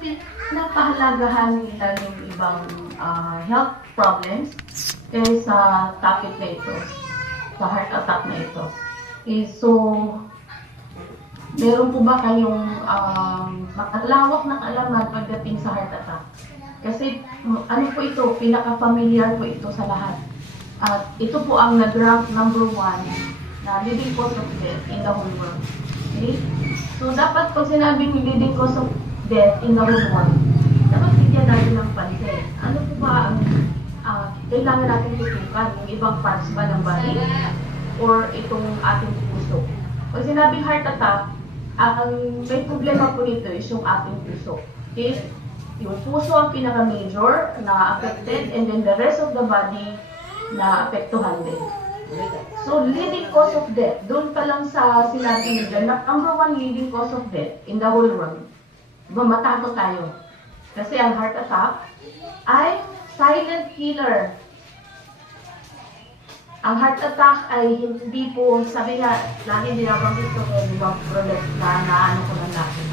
pinapahalagahan nila yung ibang health problems sa topic na ito, sa heart attack na ito. Okay, so, meron po ba kayong makalawak ng alaman pagdating sa heart attack? Kasi ano po ito, pinaka-familiar po ito sa lahat. At ito po ang nag-rank number 1 na leading cause of death in the whole world. Okay? So, dapat pag sinabing leading cause of death in the whole world, dapat bigyan natin ng pansin. Ano po ba ang kailangan natin tutukan? Yung ibang parts ba ng body? Or itong ating puso? Pag sinabing heart attack, ang may problema po nito is yung ating puso. Okay? Yung puso ang pinaka-major na affected and then the rest of the body na apektuhan din. So, leading cause of death, doon pa lang sa sinabi nila na number 1 leading cause of death in the whole world. Matato tayo. Kasi ang heart attack ay silent killer. Ang heart attack ay hindi po, sabi nga, lagi binabanggit ko kaya ibang product na naano ko lang natin.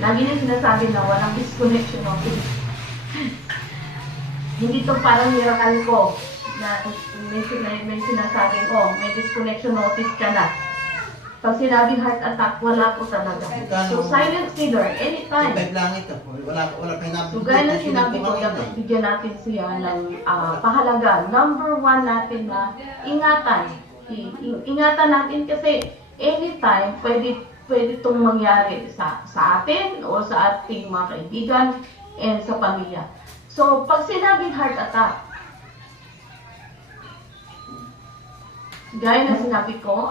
Lagi niya sinasabi na walang disconnection of it. Hindi to parang miracle ko na may sinasabing, oh, may disconnection notice ka na. Pag sinabing heart attack, wala po talaga. So, silent killer, anytime. So, gaya na sinabi ko, dapat bigyan natin siya ng pahalaga. Number 1 natin na ingatan. Ingatan natin kasi anytime, pwede itong mangyari sa atin o sa ating mga kaibigan and sa pamilya. So, pag sinabing heart attack, gaya na sinabi ko,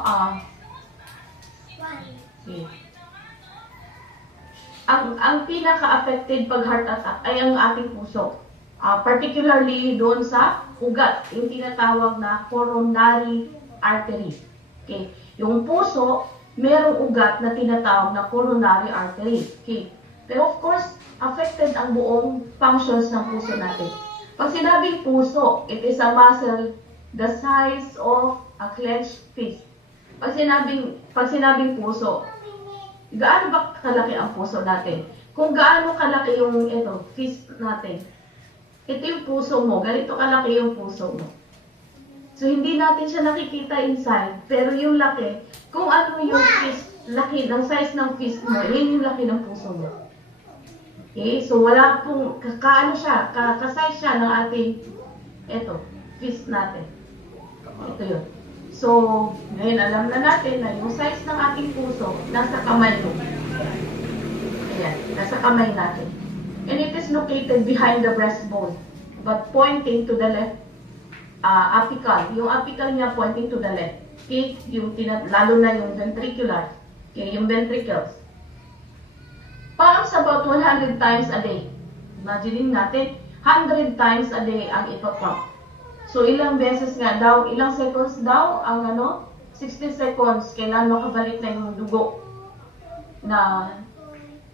ang pinaka-affected pag heart attack ay ang ating puso. Particularly doon sa ugat, yung tinatawag na coronary artery. Okay. Yung puso, merong ugat na tinatawag na coronary artery. Okay. Pero of course, affected ang buong functions ng puso natin. Pag sinabing puso, it is a muscle the size of a clenched fist. Pag sinabing puso, gaano ba kalaki ang puso natin? Kung gaano kalaki yung fist natin, ito yung puso mo, ganito kalaki yung puso mo. So, hindi natin siya nakikita inside, pero yung laki, kung ano yung fist, laki, ng size ng fist mo, yun yung laki ng puso mo. Okay? So, wala pong, kasize siya ng ating, fist natin. Ito yun. So, ngayon alam na natin na yung size ng ating puso, nasa kamay mo. Ayan, nasa kamay natin. And it is located behind the breastbone, but pointing to the left. Apical. Yung apical niya pointing to the left. Okay? Lalo na yung ventricular. Okay? Yung ventricles. Pumps about 100 times a day. Imagine natin, 100 times a day ang ipapump. So, ilang beses nga daw, ilang seconds daw, ang 60 seconds, kailan makabalik na yung dugo na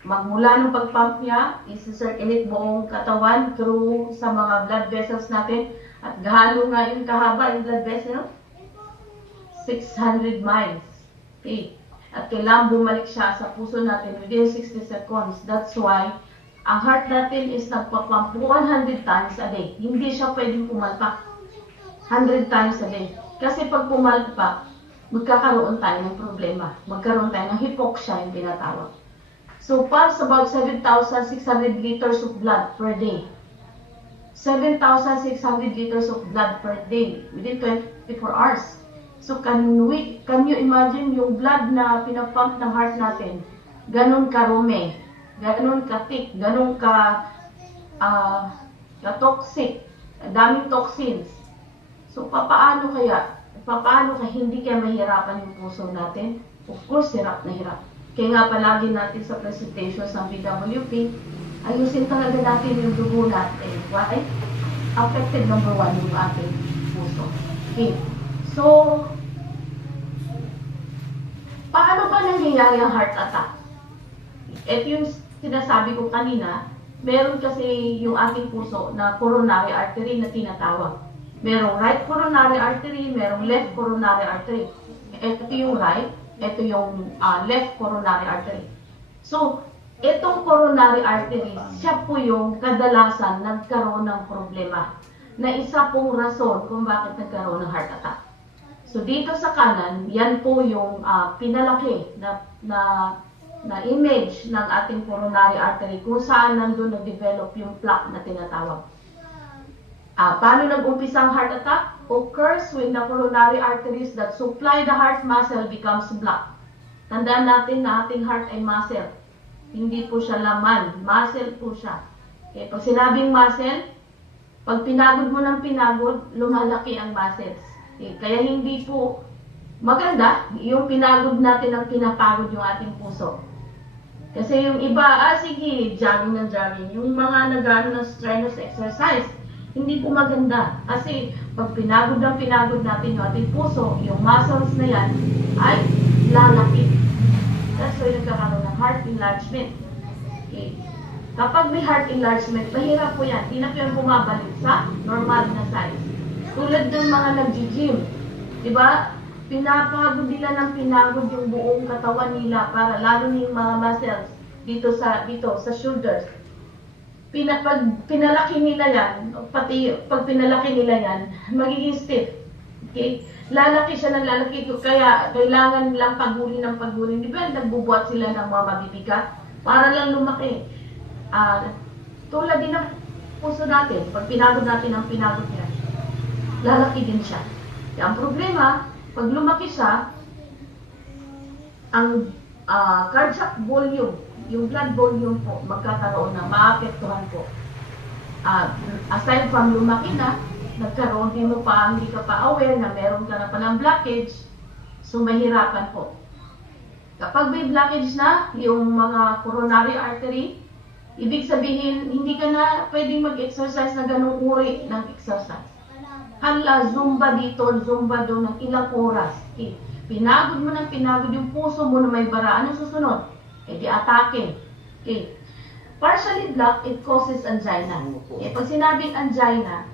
magmula ng pag-pump niya, isi-circulate buong katawan through sa mga blood vessels natin. At gahalo nga yung kahaba yung blood vessel, 600 miles. Okay. At kailangan bumalik siya sa puso natin within 60 seconds. That's why, ang heart natin is nagpa-pump 100 times a day. Hindi siya pwedeng pumalpak 100 times a day. Kasi pag pumalpak, magkakaroon tayo ng problema. Magkaroon tayo ng hypoxia yung tinatawag. So, pumps about 7,600 liters of blood per day. 7,600 liters of blood per day within 24 hours. So, can you imagine yung blood na pinapump ng heart natin? Ganon karumi, ganon ka-thick, ganon ka-toxic, daming toxins. So, paano ka hindi kaya mahirapan yung puso natin? Of course, hirap na hirap. Kaya nga palagi natin sa presentations ng BWP, ayusin talaga natin yung dugo natin. Why? Affected number 1 yung ating puso. Okay. So, paano ba nangyayari ang heart attack? Ito yung sinasabi ko kanina, meron kasi yung ating puso na coronary artery na tinatawag. Merong right coronary artery, merong left coronary artery. Ito yung right, ito yung left coronary artery. So, Itong coronary arteries, siya po yung kadalasan nagkaroon ng problema na isa pong rason kung bakit nagkaroon ng heart attack. So dito sa kanan, yan po yung pinalaki na image ng ating coronary artery kung saan nandun nag-develop yung plaque na tinatawag. Paano nag-umpisa ang heart attack? Occurs when the coronary arteries that supply the heart muscle becomes blocked. Tandaan natin na ating heart ay muscle. Hindi po siya laman. Muscle po siya. Okay, pag sinabing muscle, pag pinagod mo ng pinagod, lumalaki ang muscles. Okay, kaya hindi po maganda yung pinagod natin ang pinapagod yung ating puso. Kasi yung iba, sige, jogging ng jogging. Yung mga nag-ano ng strenuous exercise, hindi po maganda. Kasi pag pinagod natin yung ating puso, yung muscles na yan ay lalaki. That's why nagkakaroon ng heart enlargement. Okay. Kapag may heart enlargement, mahirap po yan. Hindi na po yan bumabalik sa normal na size. Tulad ng mga nag-gym. Diba? Pinapagod nila ng pinagod yung buong katawan nila para lalo yung mga muscles dito sa shoulders. Pag pinalaki nila yan, pati pag pinalaki nila yan, magiging stiff. Okay? Lalaki siya ng lalaki, kaya kailangan lang paguri ng paguri. Di ba nagbubuhat sila ng mga mabibigat para lang lumaki. Tulad din ng puso natin, pag pinagod natin ang pinagod niya, lalaki din siya. Kaya ang problema, pag lumaki siya, ang cardiac volume, yung blood volume po, magkakaroon na, maapektuhan po. Aside from lumaki na, nagkaroon din mo pa, hindi ka pa aware na meron ka na palang blockage, so mahirapan po. Kapag may blockage na, yung mga coronary artery, ibig sabihin, hindi ka na pwedeng mag-exercise na ganung uri ng exercise. Hala, zumba dito, zumba doon, ng ilang oras. Okay. Pinagod mo ng pinagod yung puso mo na may bara. Anong susunod? Di atake. Okay. Partially blocked, it causes angina. Pag sinabing angina,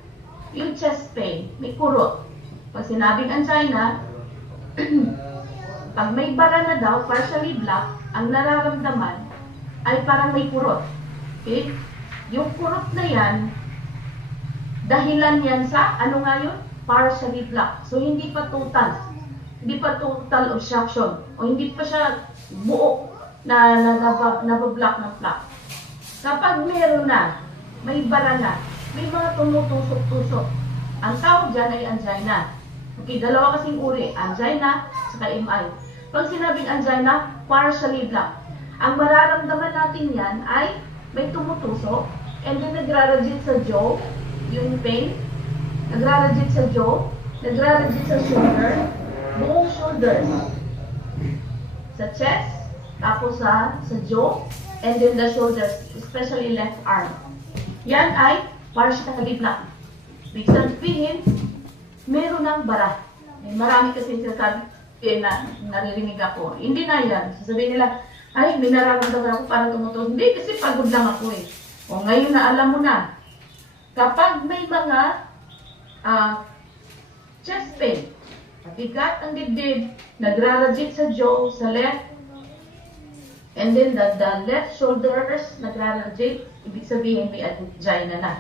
yung chest pain, may kurot. Pag sinabing angina, pag may bara na daw, partially blocked, ang nararamdaman ay parang may kurot. Okay? Yung kurot na yan, dahilan yan sa, ano nga yun? Partially blocked. So, hindi pa total. Hindi pa total obstruction. O hindi pa siya buo na nabablock ng plaque. Kapag meron na, may bara na, may mga tumutusok-tusok. Ang tawag dyan ay angina. Okay, dalawa kasing uri, angina saka MI. Pag sinabing angina, partially blocked. Ang mararamdaman natin yan ay may tumutusok and then nagraradiate sa jaw, yung pain, nagraradiate sa jaw, nagraradiate sa shoulder, buong shoulders, sa chest, tapos sa jaw, and then the shoulders, especially left arm. Yan ay partially blocked. Ibig sabihin, meron ng bara. Marami kasi sinasabi na naririnig ako. Hindi na yan. Sasabihin nila, ay, may nararamdaman ako parang tumutuloy. Hindi, kasi pagod lang ako eh. O ngayon na alam mo na, kapag may mga chest pain, mabigat ang dibdib, nagraradiate sa jaw, sa left, and then the left shoulders nagraradiate, ibig sabihin may angina na.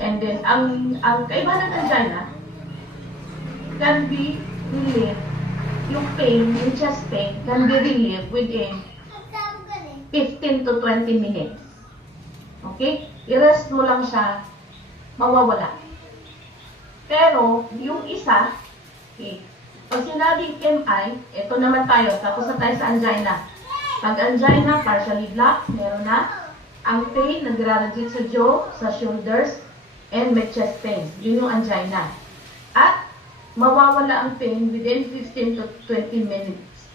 And then, ang kaibahan ng angina can be relieved, yung pain, yung chest pain, can be relieved within 15 to 20 minutes. Okay? I-rest mo lang siya, mawawala. Pero, yung isa, okay, pag sinabing MI, ito naman tayo, tapos na tayo sa angina. Pag angina, partially blocked, meron na. Ang pain, nagraradiate sa jaw, sa shoulders, and may chest pain. Yun yung angina. At, mawawala ang pain within 15 to 20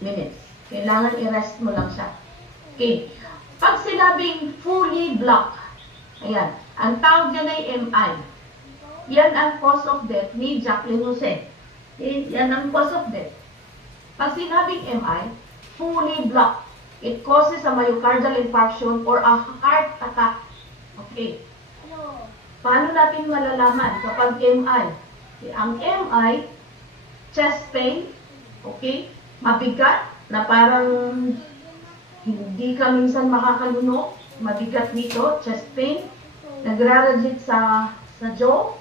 minutes. Kailangan i-rest mo lang siya. Okay. Pag sinabing fully blocked, ayan, ang tawag niya ay MI. Yan ang cause of death ni Jacqueline Jose. Okay. Yan ang cause of death. Pag sinabing MI, fully blocked, it causes a myocardial infarction or a heart attack. Okay. Paano natin malalaman kapag MI? Ang MI, chest pain, okay, mabigat, na parang hindi ka minsan makakalunok, mabigat dito, chest pain, nagraradiate sa jaw,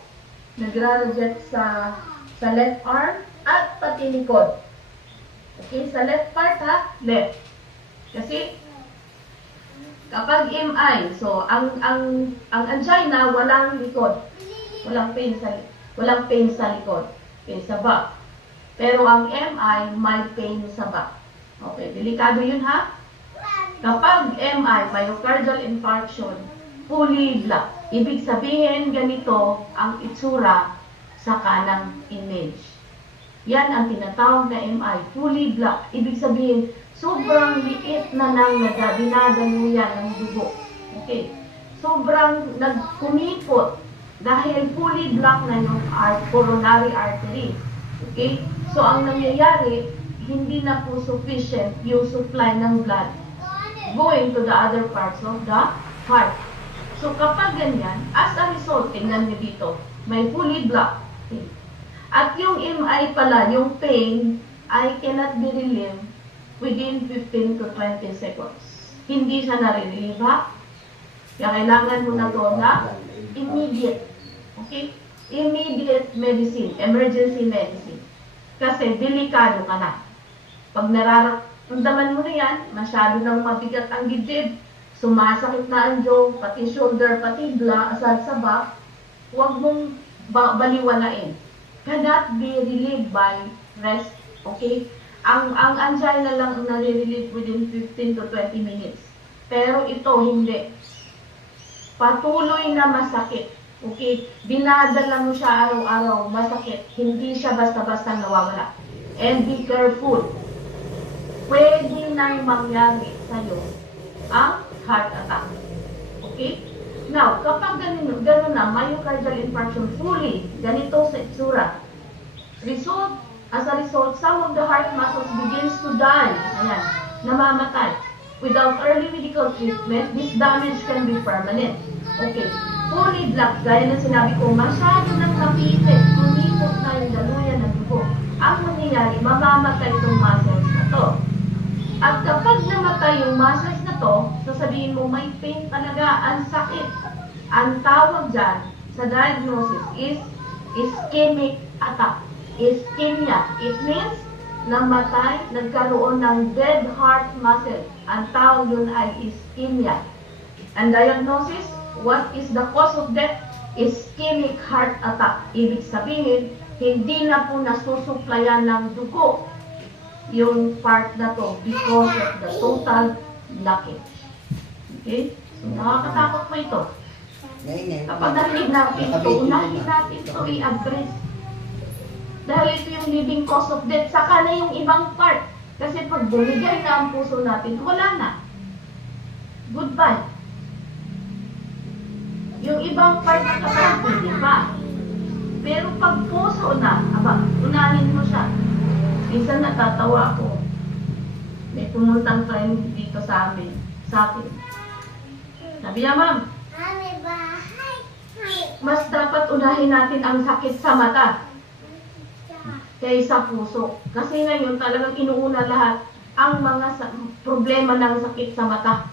nagraradiate sa left arm, at pati likod. Okay, sa left part ha, left. Kasi kapag MI, so ang angina walang likod. Walang pain sa likod, pain sa back. Pero ang MI may pain sa back. Okay, delikado 'yun ha. Kapag MI, myocardial infarction, fully block. Ibig sabihin ganito ang itsura sa kanang image. Yan ang tinatawag na MI, fully block. Ibig sabihin, sobrang liit na nang dinadaluyan ng dugo. Okay. Sobrang nagkumipot dahil fully block na yung coronary artery. Okay. So, ang nangyayari, hindi na po sufficient yung supply ng blood going to the other parts of the heart. So, kapag ganyan, as a result, tingnan nyo dito, may fully block. Okay. At yung MI pala, yung pain, I cannot be relieved within 15 to 20 seconds. Hindi siya nare-relieve, ha? Kaya kailangan mo na to na immediate. Okay? Immediate medicine, emergency medicine. Kasi delikado ka na. Pag nararamdaman mo na yan, masyado nang mabigat ang dibdib, sumasakit na ang jaw, pati shoulder, pati sa back, huwag mong baliwanain. Cannot be relieved by rest. Okay? Ang angina lang ang nare-relieve within 15 to 20 minutes. Pero ito hindi. Patuloy na masakit. Okay? Dinadala mo siya araw-araw, masakit. Hindi siya basta-basta nawawala. And be careful. Pwede nang mangyari sa'yo ang heart attack. Okay? Now, kapag gano'n na, myocardial infarction fully, ganito sa itsura. As a result, some of the heart muscles begins to die. Ayan, namamatay. Without early medical treatment, this damage can be permanent. Okay, fully blocked, gaya ng sinabi ko, masyado nang napipit, kumipot na yung daluyan ng dugo. Ang mangyayari, mamamatay itong muscles na to. At kapag namatay yung muscles na to, sasabihin mo, may pain talaga, ang sakit. Ang tawag dyan sa diagnosis is ischemic attack. Ischemia. It means namatay, nagkaroon ng dead heart muscle. Ang tawag yun ay ischemia. Ang diagnosis, what is the cause of death? Ischemic heart attack. Ibig sabihin, hindi na po nasusuplayan ng dugo yung part na to because of the total blockage. Okay? So, nakakatakot po ito. Kapag narinig natin ito, unahin natin ito i-address. Dahil ito yung leading cause of death. Saka na yung ibang part. Kasi pag bumigay na ang puso natin, wala na. Goodbye. Yung ibang part na kapag hindi pa. Pero pag puso na, unahin mo siya. Minsan natatawa ako. May pumuntang friend dito sa akin. Sabi niya, ma'am, mas dapat unahin natin ang sakit sa mata kaysa puso. Kasi ngayon talagang inuuna lahat ang mga problema ng sakit sa mata.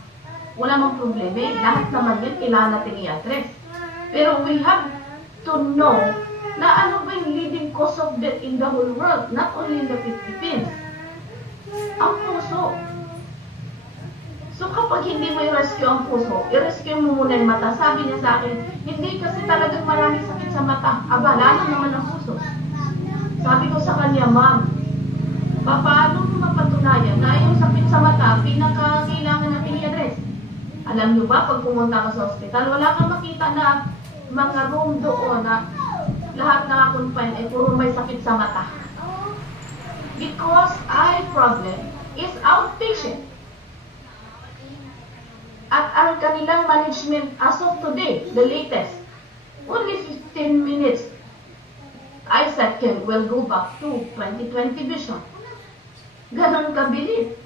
Wala mang problema eh. Lahat naman yun kailangan natin i-address. Pero we have to know na ano ba yung leading cause of death in the whole world, not only in the Philippines. Ang puso. So kapag hindi mo i-rescue ang puso, i-rescue mo muna yung mata. Sabi niya sa akin, hindi kasi talagang maraming sakit sa mata. Aba, lalo naman ang puso. Sabi ko sa kanya, ma'am, paano mo mapatunayan na yung sakit sa mata, pinaka-kailangan natin i-address? Alam niyo ba, pag pumunta ka sa ospital, wala kang makita na mga room doon na lahat nakakonfine ay puro may sakit sa mata. Because eye problem is outpatient. At ang kanilang management as of today, the latest, only 15 minutes, eyesight will go back to 20/20 vision. Ganon kabilis.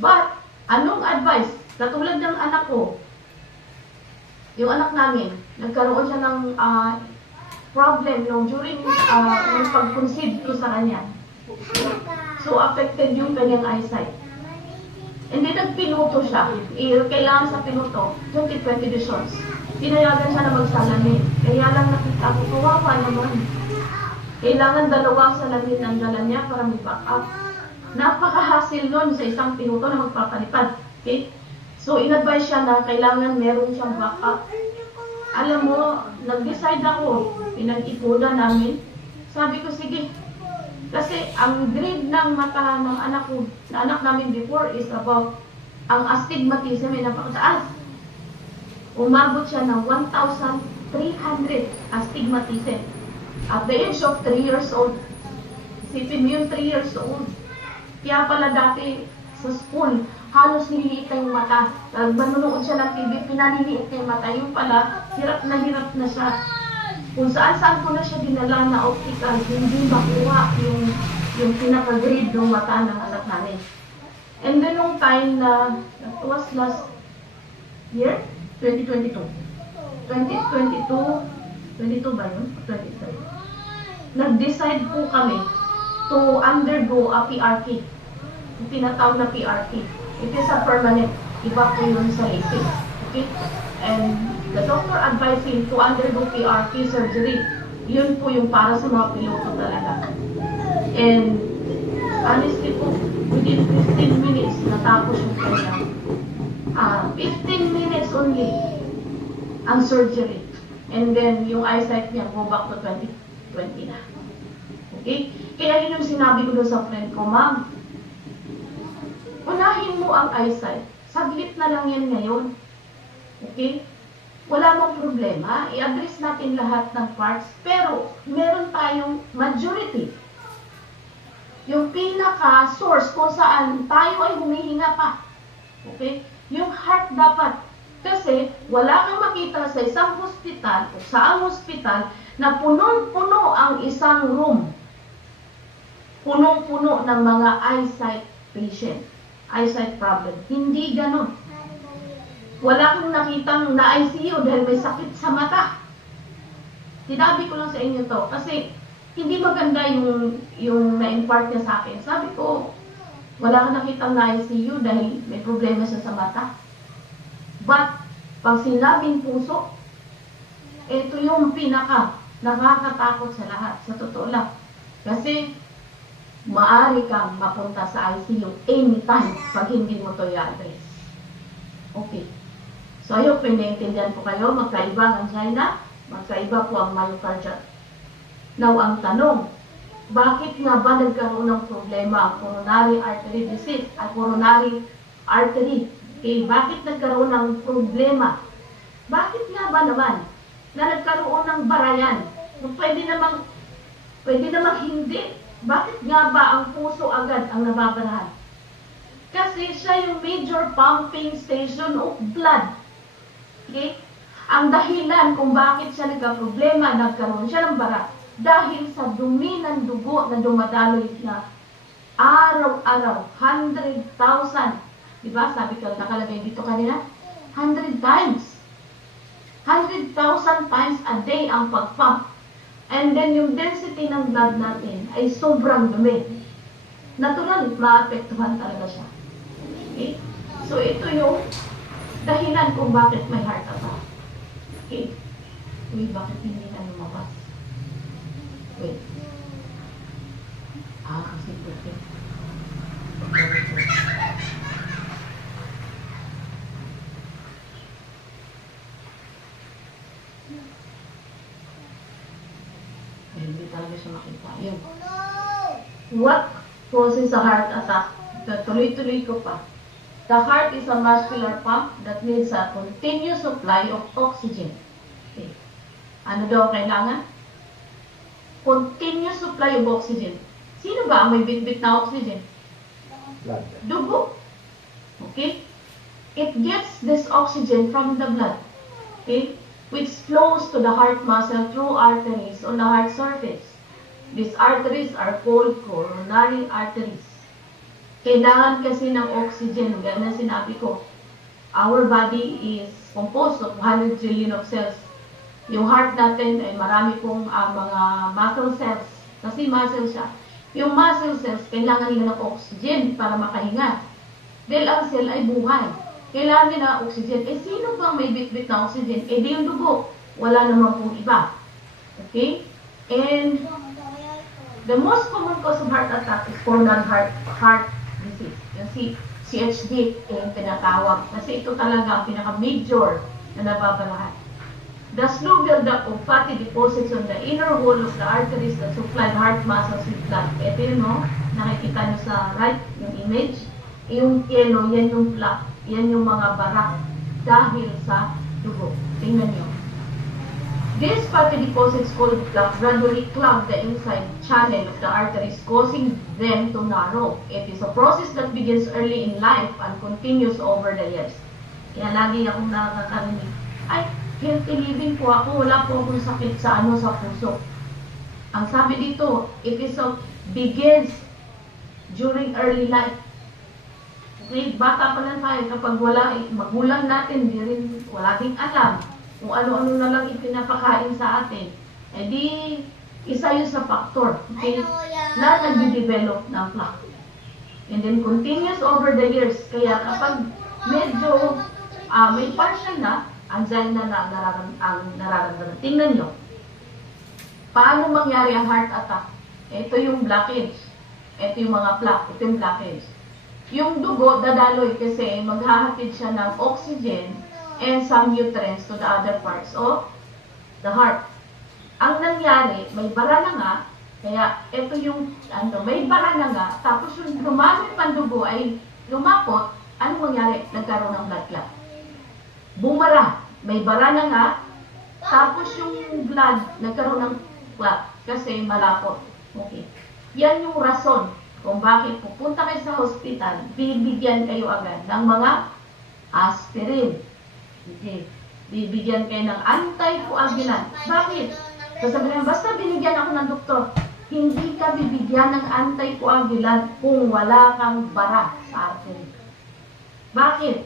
But, anong advice? Katulad ng anak ko, yung anak namin, nagkaroon siya ng problem during yung pag-conceive ko sa kanya. So, affected yung kanyang eyesight. And then nagpinuto siya. Kailangan sa pinuto, 2020 results. Pinayagan siya na magsalamin. Kaya lang nakita ko, kawawa naman. Kailangan dalawang salamin ang dala niya para may backup. Napaka-hassle nun sa isang pinuto na magpapalipad. Okay? So, in-advise siya na kailangan meron siyang backup. Alam mo, nag-decide ako, pinag-ipunan namin. Sabi ko, sige. Kasi ang grade ng mata ng anak ko, na anak namin before is about, ang astigmatism ay napakataas. Umabot siya ng 1,300 astigmatism. At the age of 3 years old, isipin mo yung 3 years old. Kaya pala dati sa school, halos nililiit na yung mata. Manunood siya ng TV, pinaliliit na yung mata. Yung pala, hirap na siya. Kung saan-saan ko na siya dinala na optical, hindi makuha yung pinaka-grade ng mata ng anak namin. And then nung time na, that was last year, 2022. 22 ba yun? 23. Nag-decide po kami to undergo a PRK. Yung tinatawag na PRK. It is a permanent. Iba po yun sa LASIK. Okay? And the doctor advised him to undergo PRK surgery. Yun po yung para sa mga piloto talaga. And honestly po, within 15 minutes, natapos yung kanya. 15 minutes only ang surgery. And then, yung eyesight niya, go back to 2020 na. Okay? Kaya yun yung sinabi ko doon sa friend ko, ma'am, unahin mo ang eyesight. Saglit na lang yan ngayon. Okay? Wala mong problema. I-address natin lahat ng parts. Pero, meron tayong majority. Yung pinaka-source kung saan tayo ay humihinga pa. Okay? Yung heart dapat. Kasi, wala kang makita sa isang hospital o saang hospital na punong-puno ang isang room. Punong-puno ng mga eyesight patient. Eyesight problem. Hindi ganon. Wala kang nakitang na-ICU dahil may sakit sa mata. Sinabi ko lang sa inyo to kasi hindi maganda yung na-impart niya sa akin. Sabi ko, wala kang nakitang na-ICU dahil may problema siya sa mata. But, pag sinabing puso, ito yung pinaka nakakatakot sa lahat. Sa totoo lang. Kasi, maaari kang mapunta sa ICU anytime pag hindi mo to i-address. Okay. So, ayun, pinaintindihan po kayo. Magkaiba ang angina, magkaiba po ang myocardial. Now, ang tanong, bakit nga ba nagkaroon ng problema ang coronary artery disease, ang coronary artery? Okay, bakit nagkaroon ng problema? Bakit nga ba naman na nagkaroon ng barayan? Pwede namang hindi. Bakit nga ba ang puso agad ang nababarahan? Kasi siya yung major pumping station of blood. Okay? Ang dahilan kung bakit siya nagka-problema, nagkaroon siya ng bara, dahil sa dumi ng dugo na dumadaloy na araw-araw, 100,000. Diba? Sabi ko, nakalagay dito kanina, 100 times. 100,000 times a day ang pag-pump. And then yung density ng blood natin ay sobrang dumi. Natural, maapektuhan talaga siya. Okay? So ito yung dahilan kung bakit may heart attack. Okay? Uy, bakit hindi na lumabas? Wait. Kasi perfect. Hindi talaga siya makita. Yun. What causes a heart attack? Tuloy-tuloy ko pa. The heart is a muscular pump that needs a continuous supply of oxygen. Okay. Ano daw kailangan? Continuous supply of oxygen. Sino ba ang may bit-bit na oxygen? Blood. Dugo. Okay? It gets this oxygen from the blood. Okay? Which flows to the heart muscle through arteries on the heart surface. These arteries are called coronary arteries. Kailangan kasi ng oxygen, gaya na sinabi ko. Our body is composed of 100 trillion of cells. Yung heart natin ay marami pong mga muscle cells. Kasi muscle siya. Yung muscle cells, kailangan nila ng oxygen para makahinga. Dahil ang cell ay buhay. Kailangan din ng oxygen. Eh, sino bang may bit-bit na oxygen? Eh, di yung dugo. Wala naman pong iba. Okay? And the most common cause of heart attack is coronary heart disease. Yung CHD yung tinatawag. Kasi ito talaga ang pinaka-major na nababarahan. The slow buildup of fatty deposits on the inner wall of the arteries that supply the heart muscles with blood. Ito yun, no? Nakikita nyo sa right, yung image. Yung yellow, yan yung plaque. Yan yung mga barak dahil sa dugo. Tingnan nyo. These fatty deposits called plaque gradually clog the inside channel of the arteries, causing them to narrow. It is a process that begins early in life and continues over the years. Kaya lagi akong nakakarinig, ay, healthy living po ako, wala po akong sakit sa puso. Ang sabi dito, it is begins during early life. Okay, bata pa lang tayo, kapag wala, magulang natin, wala ding alam kung ano-ano na lang ipinapakain sa atin. Eh di, isa yun sa factor, okay, na nag-develop ng plaque. And then continues over the years. Kaya kapag medyo may partial na, angina na ang nararamdaman. Tingnan nyo. Paano mangyari ang heart attack? Ito yung blockage. Ito yung mga plaque. Ito yung blockage. Yung dugo, dadaloy kasi maghahatid siya ng oxygen and some nutrients to the other parts of the heart. Ang nangyari, may bara na nga, kaya ito yung, may bara na nga, tapos yung lumami pang dugo ay lumapot, ano mangyari? Nagkaroon ng blood clot. Bumara, may bara na nga, tapos yung blood, nagkaroon ng clot, kasi malapot. Okay. Yan yung rason kung bakit pupunta kayo sa hospital, bibigyan kayo agad ng mga aspirin. Okay. Bibigyan kayo ng anticoagulant. Bakit? Sasabihin, basta binigyan ako ng doktor, hindi ka bibigyan ng anticoagulant kung wala kang bara sa artery. Bakit?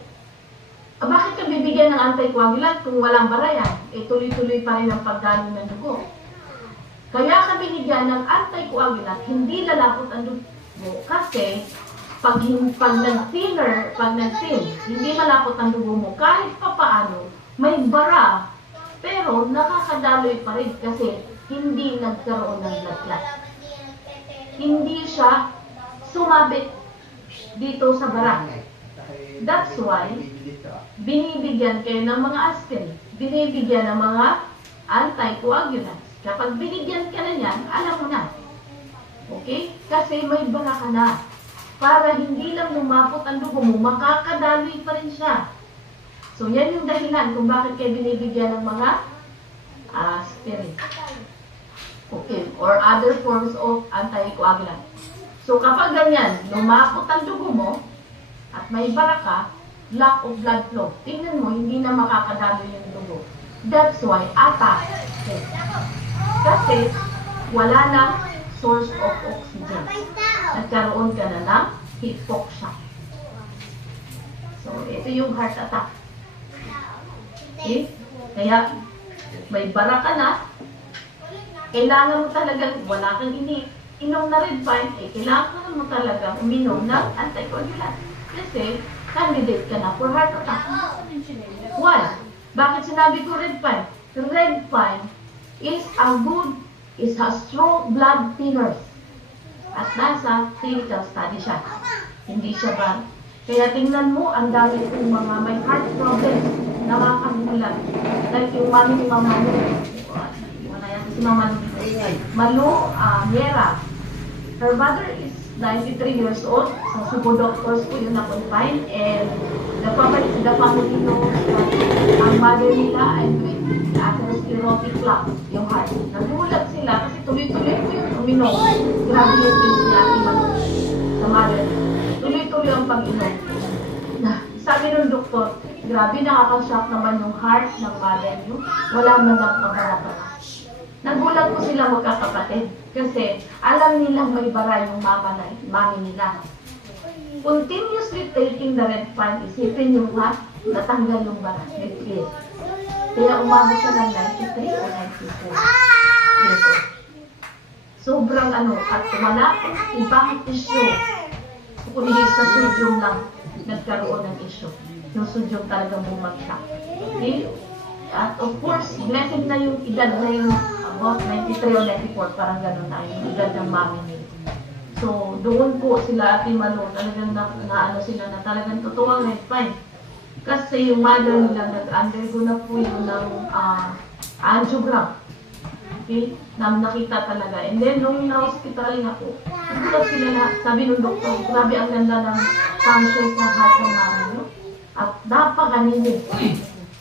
Bakit ka bibigyan ng anticoagulant kung walang bara yan? Eh, tuloy-tuloy pa rin ang pagdalo ng dugo. Kaya ka binigyan ng anticoagulant, hindi lalapot ang dugo kasi pag nag-thinner, hindi malapot ang dugo mo, kahit pa paano, may bara, pero nakakadaloy pa rin kasi hindi nagkaroon ng blood clot. Hindi siya sumabit dito sa bara. That's why, binibigyan kayo ng mga aspirin, binibigyan ng mga anticoagulants. Kapag binigyan ka na yan, alam mo na. Okay? Kasi may bara ka na. Para hindi lang lumapot ang dugo mo, makakadaloy pa rin siya. So, yan yung dahilan kung bakit kayo binibigyan ng mga aspirin. Okay. Or other forms of anticoagulant. So, kapag ganyan, lumapot ang dugo mo, at may bara ka, lack of blood flow. Tingnan mo, hindi na makakadaloy yung dugo. That's why, attack. Okay. Kasi, wala na source of oxygen. Nagkaroon ka na ng hypoxia. So, ito yung heart attack. Okay? Kaya, may bara ka na, kailangan mo talagang, wala kang inom na red wine, kailangan mo talagang uminom ng anticoagulant. Kasi, candidate ka na for heart attack. Why? Bakit sinabi ko red wine? Red wine is a strong blood thinner. At nasa clinical study siya. Hindi siya bad. Kaya tingnan mo, ang dami kong mga may heart problem, nakakagulat. Like yung Manu, wala yan si Mama Malu Miera. Her mother is 93 years old. Sa Subo doctors ko yun na-confine. And the family knows that ang mother nila ay with atherosclerotic plaque, yung heart. Nagulat sila kasi tuloy-tuloy ko yun uminom. Grabe yung things niya sa mother. Tuloy-tuloy ang pag-inom. Sabi ng doktor, grabe nakaka-shock naman yung heart ng mother nyo. Wala man lang pagkarapat. Nagulat ko sila magkakapatid kasi alam nilang may bara yung mami nila. Continuously taking the red wine, isipin nyo ha, natanggal yung bara. Kaya umabot siya ng 93 o 94. Dito. Sobrang at wala ibang tissue. Kukunin sa sodium lang. nagkaroon ng issue. Yung sudyong talagang bumagsak. Okay? At of course, blessed na yung edad na yung about 93 o 94, parang gano'n na yung edad ng mami niya. So, doon po sila Ate Malu, talagang ano sila na talagang totoong red fine. Kasi yung mother nila nag-undergo na po yun ng angiogram. Okay? Na nakita talaga. And then, nung na-hospital nga po, nagulat sila na, sabi nung doktor, grabe ang ganda ng function ng heart ng mami nyo. At napakanilig.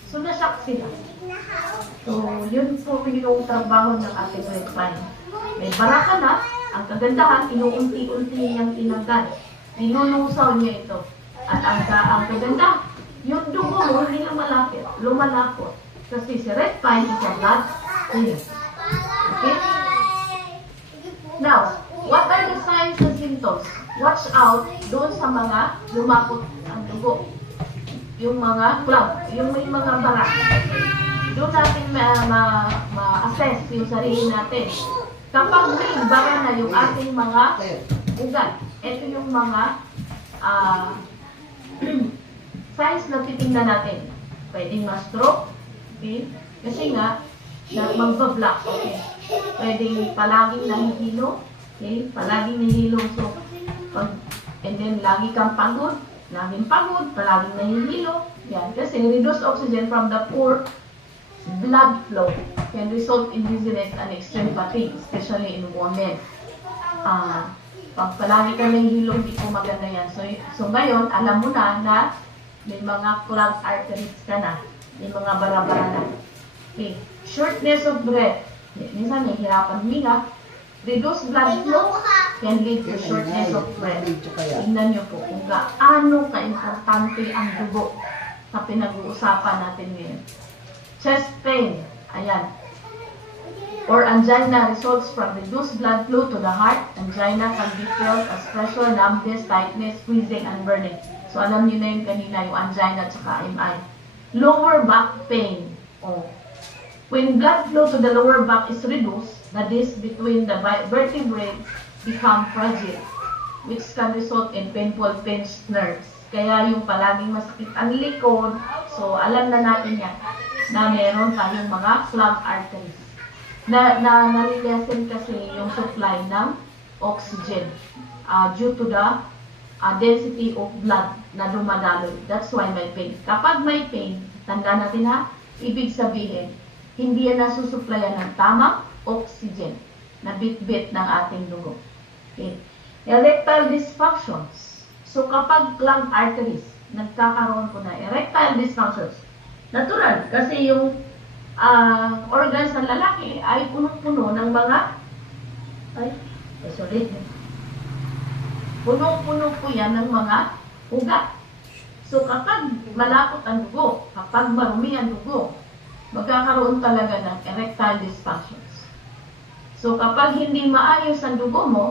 So, nashock sila. So, yun po yung trabaho ng ating red fine. May baraka na, ang kagandahan, inuunti-unti niyang tinanggal. Ninunusaw niya ito. At ang kaganda, yung dugo mo, hindi lumalapot. Kasi si red fine is a blood thinner. Okay? Now, what are the signs and symptoms? Watch out doon sa mga lumapot ang dugo. Yung mga clot, yung may mga bara. Doon natin ma-assess yung sarili natin. Kapag may bara na yung ating mga ugat, ito yung mga signs na titingnan natin. Pwedeng ma-stroke, okay? Kasi nga, magbablock, okay? Pwedeng palaging nahihilo, okay? Palaging nahihilo, so, and then lagi kang pagod, palaging nahihilo, yan. Kasi reduced oxygen from the poor blood flow can result in dizziness and extreme fatigue, especially in women. Pag palagi ka nahihilo, hindi po maganda yan. So ngayon, alam mo na may mga clogged arteries ka na, may mga bara-bara na. Okay. Shortness of breath. Minsan, nahihirapan huminga. Reduced blood flow can lead to shortness of breath. Tingnan nyo po kung gaano ka-importante ang dugo na pinag-uusapan natin ngayon. Chest pain, ayan. Or angina results from reduced blood flow to the heart. Angina can be felt as pressure, numbness, tightness, squeezing, and burning. So alam niyo na yun kanina, yung angina at saka MI. Lower back pain. Oh. When blood flow to the lower back is reduced, the disc between the vertebrae become fragile, which can result in painful pinched nerves. Kaya yung palaging masakit ang likod, so alam na natin yan, na meron tayong mga clogged arteries. Nalilesen kasi yung supply ng oxygen due to the density of blood na dumadaloy. That's why may pain. Kapag may pain, tanda natin ha, ibig sabihin, hindi yan nasusuplayan ng tamang oxygen na bit-bit ng ating dugo. Okay. Erectile dysfunctions. So kapag clogged arteries, nagkakaroon po na erectile dysfunctions. Natural, kasi yung organs ng lalaki ay punong-puno ng mga punong-puno po yan ng mga ugat. So kapag malapot ang dugo, kapag marumi ang dugo, magkakaroon talaga ng erectile dysfunctions. So kapag hindi maayos ang dugo mo,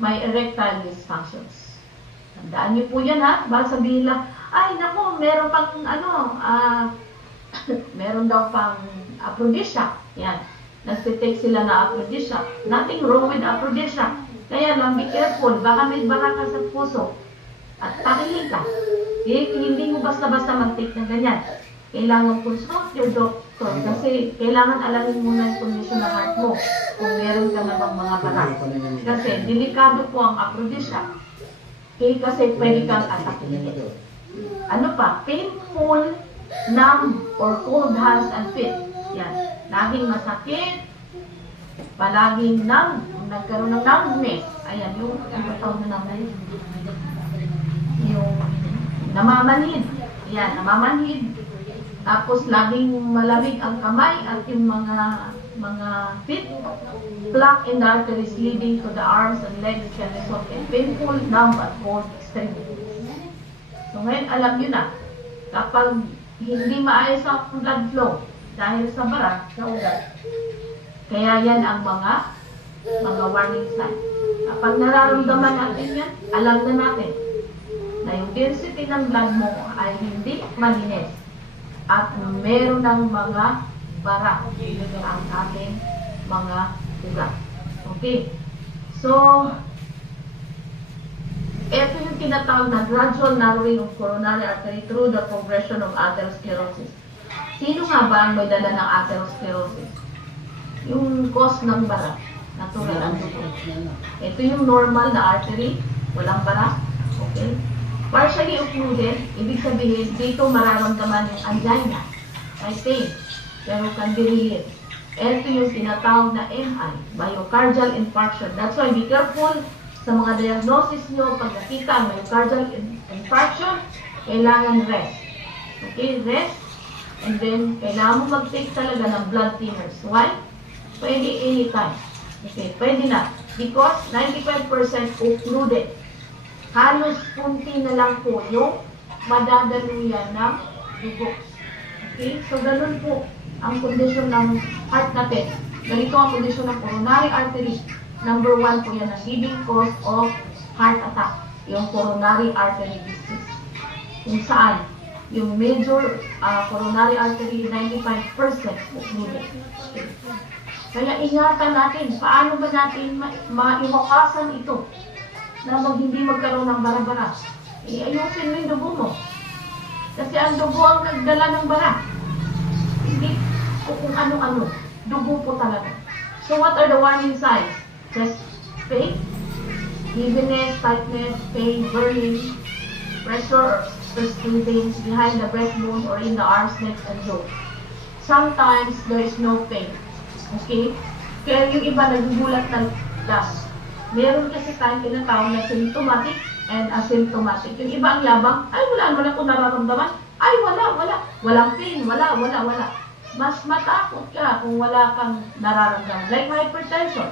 may erectile dysfunctions. Tandaan niyo po yan ha, baka sabihin lang, ay naku, meron pang meron daw pang aphrodisiac. Yan. Nagtitake sila na aphrodisiac. Nothing wrong with aphrodisiac. Kaya lang, be careful. Baka may baraka sa puso. At pakinig ka. Hindi mo basta-basta mag-take ng ganyan. Kailangan consult your doctor. Kasi kailangan alamin muna yung condition ng heart mo. Kung meron ka namang mga baraka. Kasi delikado po ang aphrodisiac. Okay? Kasi pwede kang atakin. Ano pa? Painful, numb, or cold hands and feet. Yan. Laging masakit, palaging numb, nagkaroon ng numbness. Ayan, yung tawag na naman. Yung namamanhid. Yan, namamanhid. Tapos laging malamig ang kamay at yung mga feet. Plaque in the arteries leading to the arms and legs can result in painful, numb, and cold extremities. So ngayon, alam nyo na, kapag hindi maayos ang blood flow dahil sa bara, sa ugat, kaya yan ang mga warning signs. Kapag nararamdaman natin yan, alam na natin na yung density ng blood mo ay hindi malinis at meron ng mga bara ang ating mga ugat. Okay. So, Ito yung tinatawag na gradual narrowing of coronary artery through the progression of atherosclerosis. Sino nga ba ang may dala ng atherosclerosis? Yung cause ng bara, natural ang dugo. Ito yung normal na artery, walang bara, okay? Partially occluded, ibig sabihin, dito mararamdaman yung angina, may pain, pero can be relieved. Ito yung tinatawag na MI, myocardial infarction. That's why be careful sa mga diagnosis nyo, pag nakita ang myocardial infarction, kailangan rest. Okay, rest. And then, kailangan mo mag-take talaga ng blood thinners. Why? Pwede anytime. Okay, pwede na. Because 95% occluded. Halos kunti na lang po yung madadaluyan ng dugo. Okay, so ganun po ang kondisyon ng heart natin. Ganito ang kondisyon ng coronary artery. Number 1 po yan ang leading cause of heart attack. Yung coronary artery disease. Kung saan, yung major coronary artery, 95% occluded. Kaya ingatan natin, paano ba natin maiwakasan ito na hindi magkaroon ng bara-bara? Ayusin mo yung dugo mo. Kasi ang dugo ang nagdala ng bara. Hindi kung ano-ano. Dugo po talaga. So what are the warning signs? Chest pain, heaviness, tightness, pain, burning, pressure, or squeezing behind the breastbone or in the arms, neck, and jaw. Sometimes there is no pain. Okay? Kaya yung iba nagugulat ng gas. Meron kasi tayong tinatawag na symptomatic and asymptomatic. Yung iba ang labang, ay wala akong nararamdaman. Ay wala. Walang pain, wala. Mas matakot ka kung wala kang nararamdaman. Like hypertension.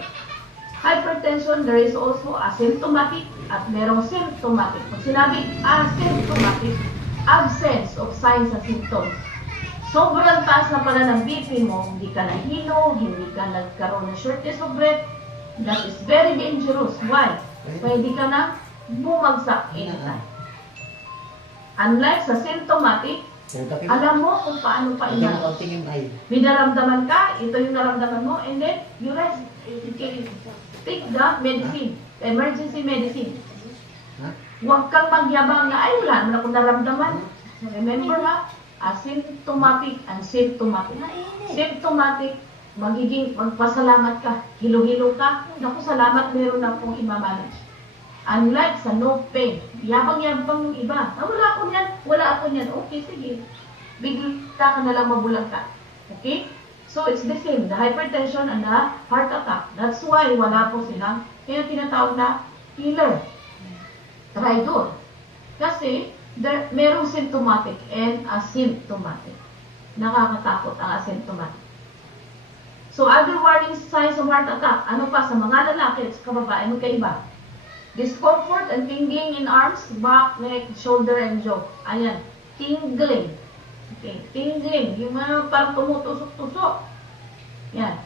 Hypertension, there is also asymptomatic at merong symptomatic. Pag sinabi asymptomatic, absence of signs and symptoms. Sobrang taas na pala ng BP mo, hindi ka nahilo, hindi ka nagkaroon ng shortness of breath. That is very dangerous. Why? Pwede ka na bumagsak anytime. Unlike sa symptomatic, alam mo kung paano pa ina. May naramdaman ka, ito yung naramdaman mo, and then you rest. Take the medicine, emergency medicine. Huwag kang magyabang na, ay wala naman akong naramdaman. Remember ha, asymptomatic and symptomatic. Symptomatic, magpasalamat ka, hilo-hilo ka, naku salamat meron na akong imamanage. Unlike sa no pain, yabang-yabang yung iba. Wala ako niyan. Okay, sige. Bigla ka na lang mabulang ka. Okay? So, it's the same. The hypertension and the heart attack. That's why wala po silang kaya tinatawag na healer. Tridor. Kasi, merong symptomatic and asymptomatic. Nakakatakot ang asymptomatic. So, other warning signs of heart attack. Ano pa sa mga lalaki at sa kababae, magkaiba? Discomfort and tingling in arms, back, neck, shoulder, and jaw. Ayan. Tingling. Okay. Tingling. Yung mga parang tumutusok-tusok. Yan.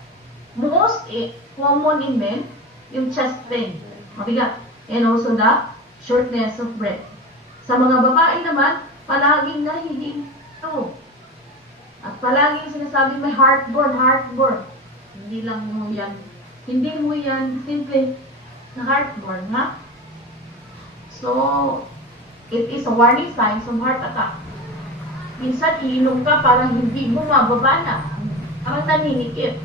Most common in men, yung chest pain. Mabigat. And also the shortness of breath. Sa mga babae naman, palaging nahihinto. At palaging sinasabi may heartburn. Hindi lang mo yan. Hindi mo yan simple na heartburn, ha? So, it is a warning sign of heart attack. Minsan, iinom ka parang hindi bumababa na. Parang naninikip.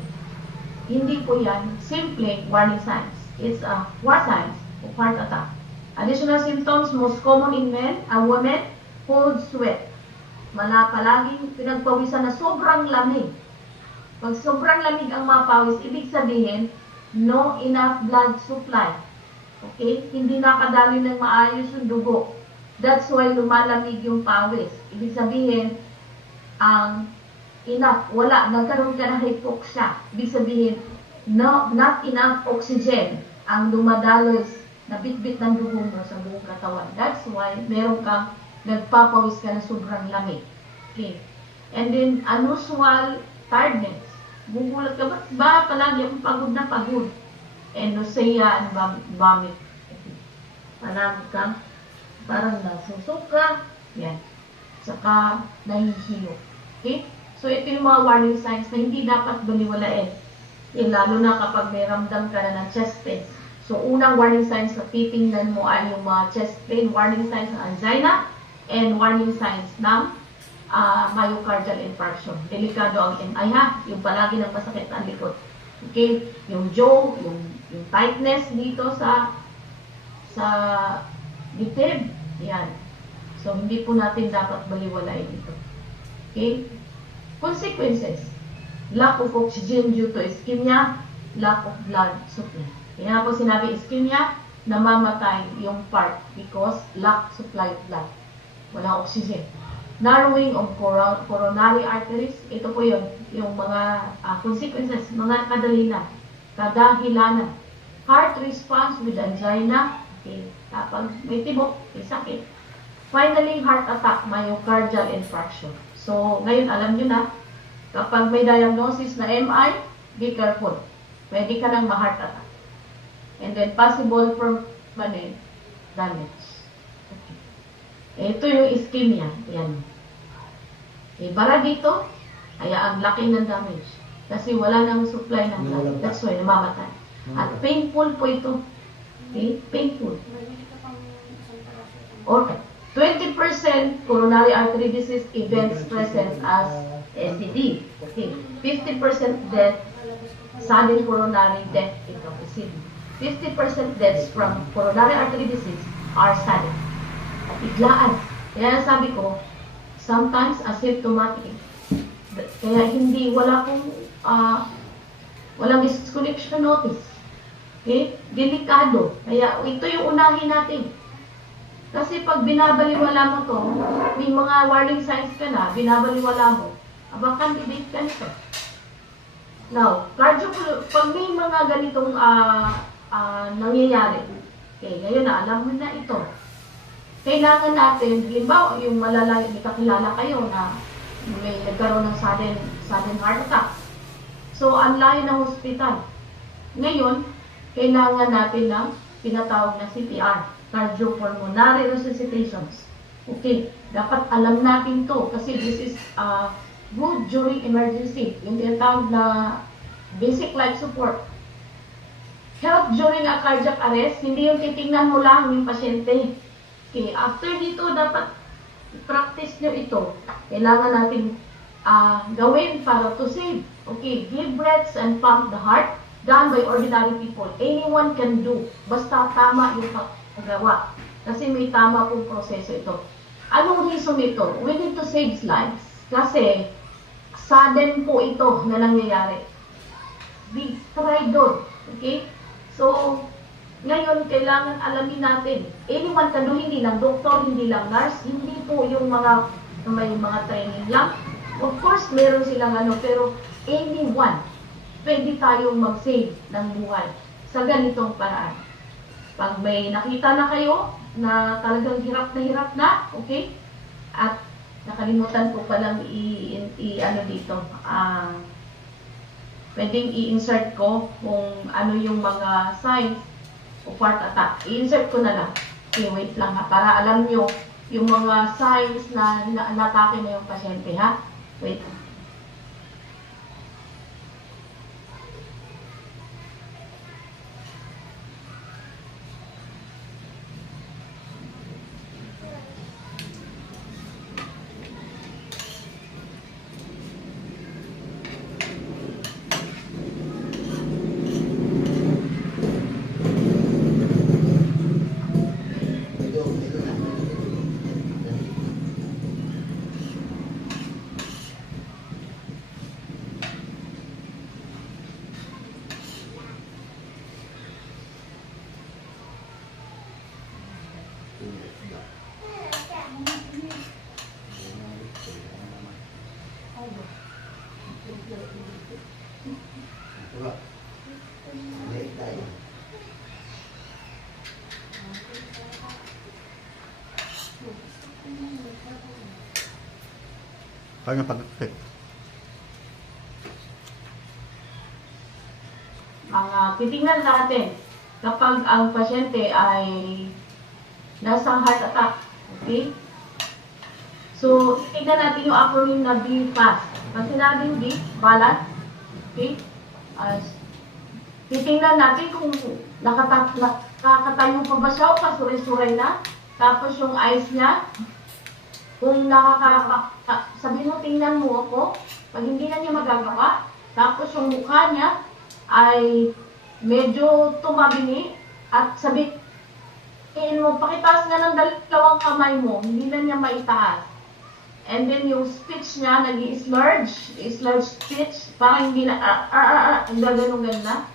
Hindi po yan simple warning signs. It's a signs of heart attack. Additional symptoms, most common in men and women, cold sweat. Palaging pinagpawisan na sobrang lamig. Pag sobrang lamig ang mapawis, ibig sabihin, no enough blood supply. Okay? Hindi nakadali ng maayos yung dugo. That's why lumalamig yung pawis. Ibig sabihin, nagkaroon ka ng hypoxia. Ibig sabihin, not enough oxygen ang dumadaloy na bitbit ng dugo mo sa buong katawan. That's why meron kang nagpapawis ka na sobrang lamig. Okay? And then, unusual tiredness. Gugulat ka ba palagi ang pagod na pagod? And nausea and vomit. Palagi kang parang nasusuka. Yan. Saka nahihilo. Okay? So, ito yung mga warning signs na hindi dapat baliwalain. Lalo na kapag may ramdam ka na ng chest pain, So, unang warning signs na titingnan mo ay yung mga chest pain, warning signs ng angina, and warning signs ng myocardial infarction. Delikado ang MI ha, yung palagi ng masakit ang likod. Okay? Yung jaw, yung tightness dito sa dibdib, yan. So, hindi po natin dapat baliwalain ito. Okay? Consequences. Lack of oxygen due to ischemia, lack of blood supply. Kaya po sinabi ischemia, namamatay yung part because lack supply of blood. Walang oxygen. Narrowing of coronary arteries, ito po yun, yung mga consequences, mga kadahilanan. Heart response with angina, okay, kapag may tibok, may sakit. Finally, heart attack, myocardial infarction. So, ngayon alam nyo na, kapag may diagnosis na MI, be careful. Pwede ka nang ma-heart attack. And then, possible permanent damage. Okay. Ito yung ischemia. Yan. Ibara dito, kaya ang laki ng damage. Kasi wala nang supply ng blood. That's why, namamatay. At painful po ito. Okay? Painful. Okay. 20% coronary artery disease events present as SCD. Okay. 50% death, sudden coronary death incapacity. 50% deaths from coronary artery disease are sudden. Biglaan. Kaya sabi ko, sometimes asymptomatic. Kaya walang disconnection notice. Okay? Delikado. Kaya ito yung unahin natin. Kasi pag binabaliwala mo to, may mga warning signs ka na, binabaliwala mo, candidate ka nito. Now, pag may mga ganitong nangyayari, okay, ngayon na, alam mo na ito. Kailangan natin, halimbawa, yung malala, may kakilala kayo na may nagkaroon ng sudden heart attack. So, ang layo ng hospital. Ngayon, kailangan natin ng pinatawag na CPR, cardiopulmonary resuscitations. Okay, dapat alam natin to kasi this is good during emergency. Yung tinatawag na basic life support. Help during a cardiac arrest, hindi yung titingnan mo lang yung pasyente. Okay, after dito, dapat practice nyo ito. Kailangan natin gawin para to save. Okay, give breaths and pump the heart done by ordinary people. Anyone can do. Basta tama yung paggawa. Kasi may tama pong proseso ito. Anong reason ito? We need to save lives. Kasi sudden po ito na nangyayari. Big trigger. Okay? So, ngayon, kailangan alamin natin. Anyone can do, hindi lang doktor, hindi lang nurse, hindi po yung may mga training lang. Of course, meron silang pero anyone, pwede tayong mag-save ng buhay sa ganitong paraan. Pag may nakita na kayo na talagang hirap na, okay? At nakalimutan ko palang dito. Pwedeng i-insert ko kung ano yung mga signs of heart attack. I-insert ko na lang. Okay, wait lang ha. Para alam nyo yung mga signs na natake na yung pasyente ha. Wait. Kaya nga pag-click. Titingnan natin kapag ang pasyente ay nasa heart attack. Okay? So, titingnan natin yung acronym na B-FAST. Pag sinabing B, balance. Okay? titingnan natin kung nakakatayo pa ba siya o kasuray-suray na. Tapos yung eyes niya, kung sabihin mo, tingnan mo ako, pag hindi na niya magagawa. Tapos yung mukha niya ay medyo tumabini at sabihin mo, pakitaas nga ng dalawang kamay mo, hindi na niya maitaas. And then yung speech niya, nag-i-slurge speech, parang hindi na, gaganong na.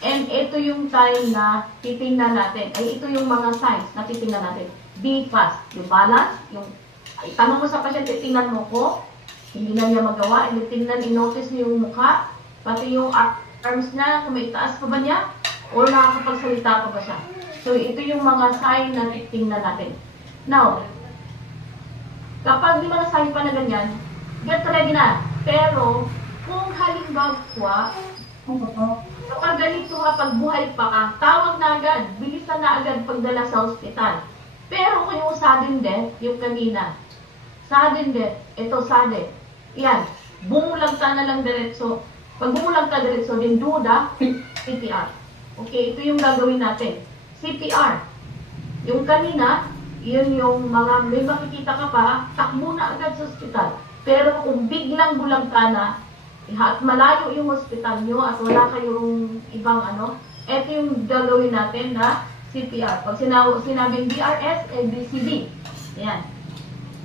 And ito yung time na titingnan natin, ay ito yung mga signs na titingnan natin. Be fast, yung balance, yung, tanong mo sa pasyente, tingnan mo ko, hindi na niya magawa, and tingnan, i-notice niyo yung mukha, pati yung arms niya, kung may itaas pa ba niya, o nakakapagsalita pa ba siya. So ito yung mga sign na titingnan natin. Now, kapag di mga sign pa na ganyan, get ready na. Pero, kung halimbawa, kapag ganito kapag buhay pa ka, tawag na agad, bilisan na agad pagdala sa ospital. Pero kung yung sudden death, yung kanina, sudden death, ito sudden, yan, bumulag ka na lang diretso. Pag bumulag ka diretso, din do the CPR. Okay, ito yung gagawin natin. CPR. Yung kanina, yun yung mga may makikita ka pa, takbo na agad sa ospital. Pero kung biglang bulag ka na, at malayo yung hospital nyo at wala kayong ibang ito yung gagawin natin na CPR. Pag sinabing DRS, ABCD. Ayan.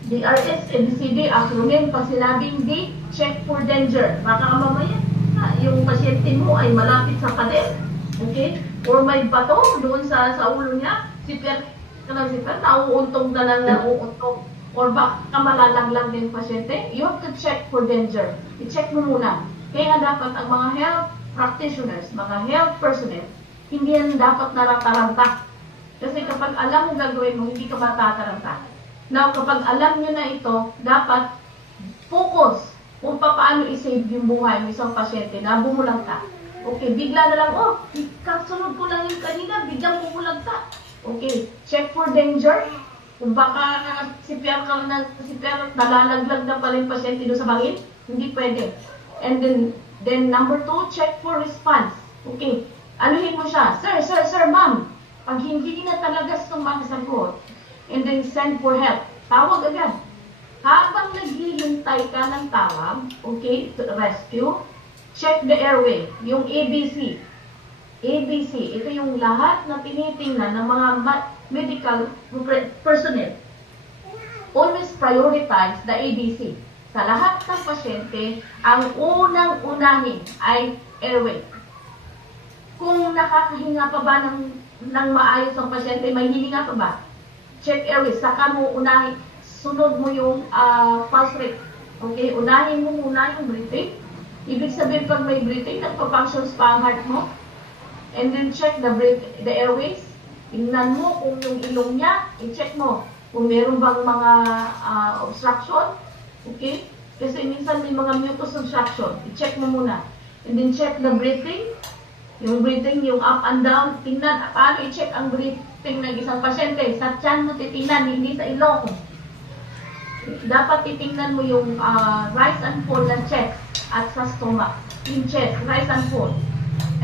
DRS, ABCD, acronym. Pag sinabing D, check for danger. Baka mamaya, yung pasyente mo ay malapit sa pader. Okay? Or may bato doon sa ulo niya, CPR nauuntog na lang nauuntog. Or baka malalaglag din pasyente, you have to check for danger. I-check mo muna. Kaya dapat ang mga health practitioners, mga health personnel, hindi yan dapat narataranta. Kasi kapag alam mo gagawin mo, hindi ka matataranta. Now, kapag alam nyo na ito, dapat focus kung paano i-save yung buhay ng isang pasyente na bumulag ka. Okay, bigla na lang, kasunod ko lang yung kanina, biglang bumulag ka. Okay, check for danger. Kung baka CPR ka na, CPR nalalaglag na pala yung pasyente doon sa bangin, hindi pwede. And then number 2, check for response. Okay, anuhin mo siya, sir, ma'am. Pag hindi na talaga sumasagot, and then send for help. Tawag agad. Habang naghihintay ka ng tawag, okay, to rescue, check the airway, yung ABC. ABC, ito yung lahat na tinitingnan ng mga medical personnel. Always prioritize the ABC. Sa lahat ng pasyente, ang unang-unahin ay airway. Kung nakakahinga pa ba ng maayos ang pasyente, may hilinga pa ba? Check airway. Saka mo unahin, sunod mo yung pulse rate. Okay, unahin mo muna yung breathing. Ibig sabihin pag may breathing, nagpa-functions pa ang heart mo. And then check the airways. Tingnan mo kung yung ilong niya, i-check mo kung meron bang mga obstruction. Okay? Kasi minsan may mga mucus obstruction. I-check mo muna. And then check the breathing. Yung breathing, yung up and down. Tingnan, paano i-check ang breathing ng isang pasyente? Sa tiyan mo titingnan, hindi sa ilong. Dapat titingnan mo yung rise and fall ng chest at sa stomach. Yung chest, rise and fall.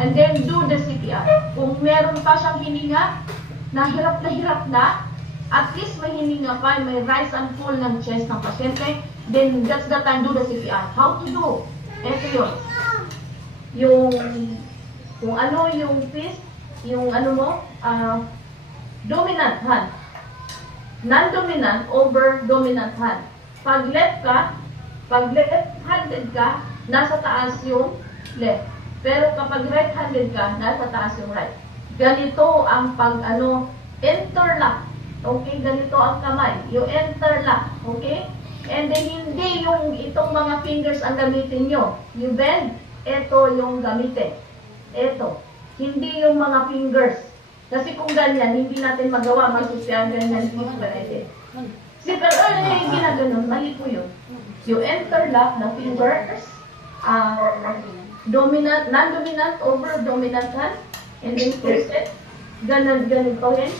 And then do the CPR. Kung meron pa siyang hininga, na hirap na, at least may hininga pa, may rise and fall ng chest ng pasyente, then that's the time do the CPR. How to do? Ito yun. Kung ano yung fist, yung dominant hand. Non-dominant over dominant hand. Pag left-handed ka, nasa taas yung left. Pero kapag right-handed ka, nasa taas yung right. Ganito ang interlock. Okay, ganito ang kamay. Yung interlock. Okay? And then hindi yung itong mga fingers ang gamitin nyo. You bend, ito yung gamitin. Ito. Hindi yung mga fingers. Kasi kung ganyan, hindi natin magawa. Masusiyan ganyan. Hindi na ganun. Mali po yun. You interlock the fingers. Non-dominant over dominant hand, and then twist it, ganito rin,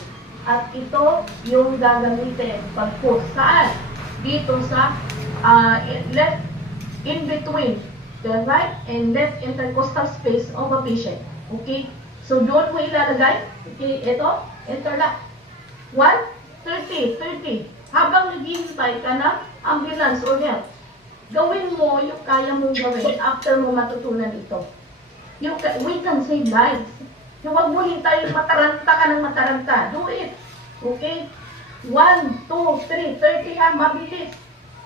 at ito yung gagamitin pag-push. Saan? Dito sa left, in between the right and left intercostal space of a patient. Okay? So, doon mo ilalagay. Okay, ito. Enter lock. 1:30. Habang naghihintay ka ng ambulance or help, gawin mo yung kaya mong gawin after mo matutunan ito. We can save lives. Yung huwag mo hintayin mataranta ka ng mataranta. Do it. Okay? 1, 2, 3, 30 ha, mabilis.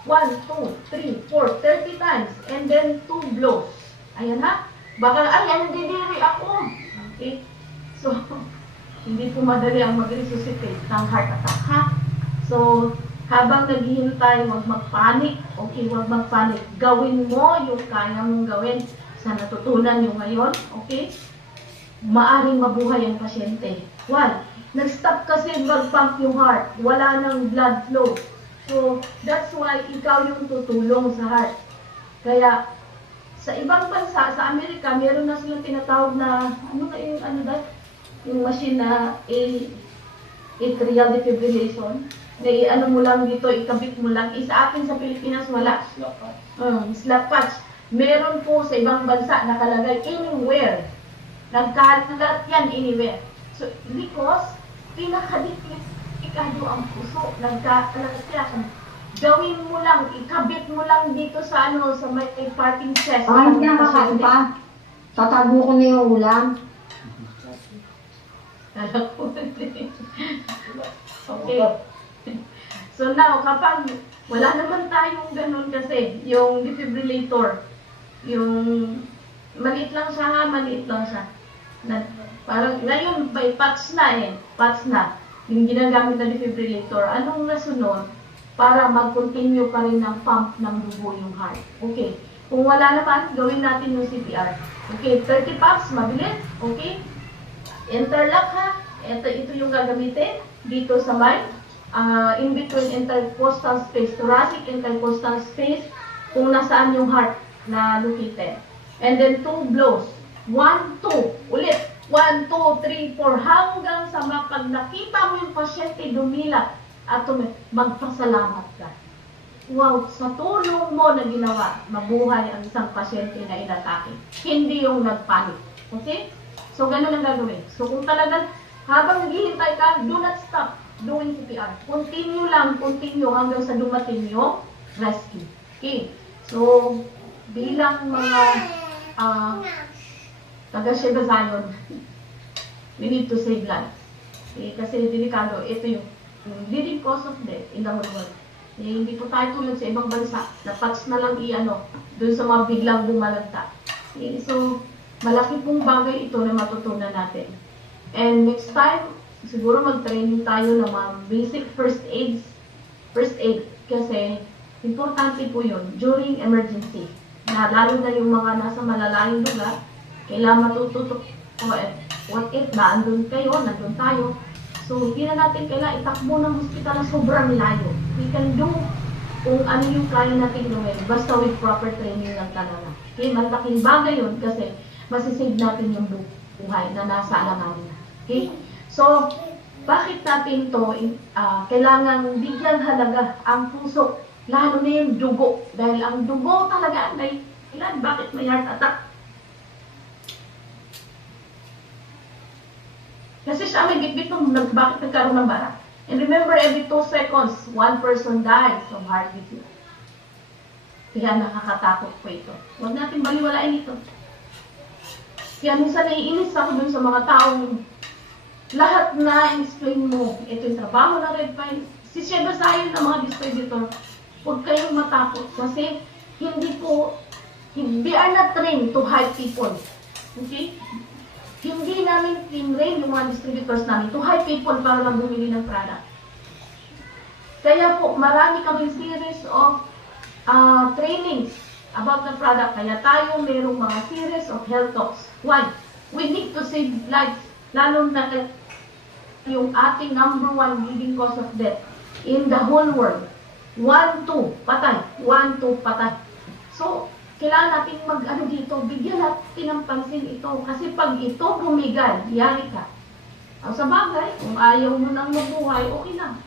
1, 2, 3, 4, 30 times. And then 2 blows. Ayan ha. Baka, hindi diri ako. Okay? So, hindi po madali ang mag-resuscitate ng heart attack ha. So, habang naghihintay, huwag magpanik. Okay, huwag magpanik. Gawin mo yung kaya mong gawin sa natutunan nyo ngayon. Okay? Maaring mabuhay ang pasyente. Why? Nag-stop kasi mag-pump yung heart. Wala nang blood flow. So, that's why ikaw yung tutulong sa heart. Kaya, sa ibang bansa, sa Amerika, meron na silang tinatawag na, yung machine na atrial defibrillation. Na mo lang dito, ikabit mo lang. Sa atin sa Pilipinas, wala. Slap patch. Meron po sa ibang bansa nakalagay anywhere. Nagkalat yan anywhere. So, because pinakadelikado ang puso. Nagkalat yan. Gawin mo lang, ikabit mo lang dito sa sa may parting chest. Hindi na makain pa. Tatago ko na yung ulam. Okay. So now, kapag wala naman tayong ganun kasi, yung defibrillator, yung maliit lang siya. Parang ngayon, by patch na. Yung ginagamit na defibrillator, anong nasunod para mag-continue pa rin ng pump ng dugo yung heart. Okay. Kung wala naman, gawin natin yung CPR. Okay, 30 pumps, mabilis. Okay. Interlock ha. Ito yung gagamitin dito sa may in between intercostal space, thoracic intercostal space, kung nasaan yung heart na located. And then 2 blows. 1, 2. Ulit. 1, 2, 3, 4. Hanggang sa pag nakita mo yung pasyente dumilat at magpasalamat ka. Wow, sa tulong mo na ginawa, mabuhay ang isang pasyente na inatake. Hindi yung nagpanik. Okay? So, ganun ang gagawin. So, kung talagang habang naghihintay ka, do not stop doing CPR. Continue hanggang sa dumating yung rescue. Okay. So, bilang mga taga-Sheba Zion, we need to save lives. Okay, kasi delikado, ito yung leading cause of death in the whole world. Hindi po tayo tulad sa ibang bansa, na patch na lang dun sa mga biglang bumalagta. Okay, so, malaki pong bagay ito na matutunan natin. And next time, siguro mag-training tayo ng mga basic first aid. Kasi importante po yun during emergency. Na lalo na yung mga nasa malalayong lugar, kailangan matututok. What if nandun tayo. So, hindi na natin kailangan itakbo ng hospital na sobrang layo. We can do kung ano yung kaya natin gawin, basta with proper training lang talaga. Okay, malaking bagay yun kasi masisave natin yung buhay na nasa alanganin. Okay? So, bakit natin to kailangan bigyan halaga ang puso, lalo na yung dugo. Dahil ang dugo talaga may bakit may heart attack? Kasi siya may gitbit ng bakit nagkaroon ng bara. And remember, every 2 seconds, 1 person dies of heart disease. Kaya nakakatakot po ito. Huwag natin baliwalain ito. Kaya minsan naiinis ako dun sa mga taong lahat na explain mo. Ito yung trabaho ng Red Pine. Si Sheba Zion ng mga distributor, huwag kayong matakot kasi we are not trained to hype people. Okay? Hindi namin train yung mga distributors namin to hype people para lang bumili ng product. Kaya po, marami kaming series of trainings about the product. Kaya tayo mayroong mga series of health talks. Why? We need to save lives. Lalo na yung ating number 1 leading cause of death in the whole world. 1, 2, patay. 1, 2, patay. So, kailangan natin dito, bigyan natin ng pansin ito. Kasi pag ito bumigal, yari ka. Sa bagay, kung ayaw mo nang mabuhay, okay lang.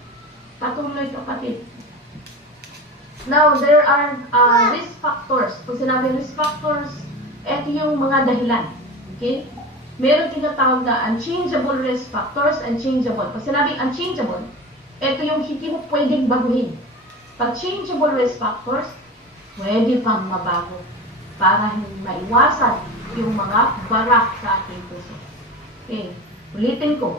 Patuloy kapatid. Now, there are risk factors. Kung sinabi risk factors, ito yung mga dahilan. Okay? meron tinatawag na unchangeable risk factors, unchangeable. Pag sinabing unchangeable, ito yung hindi mo pwedeng baguhin. Pag changeable risk factors, pwede pang mabago para maiwasan yung mga bara sa ating puso. Okay, ulitin ko.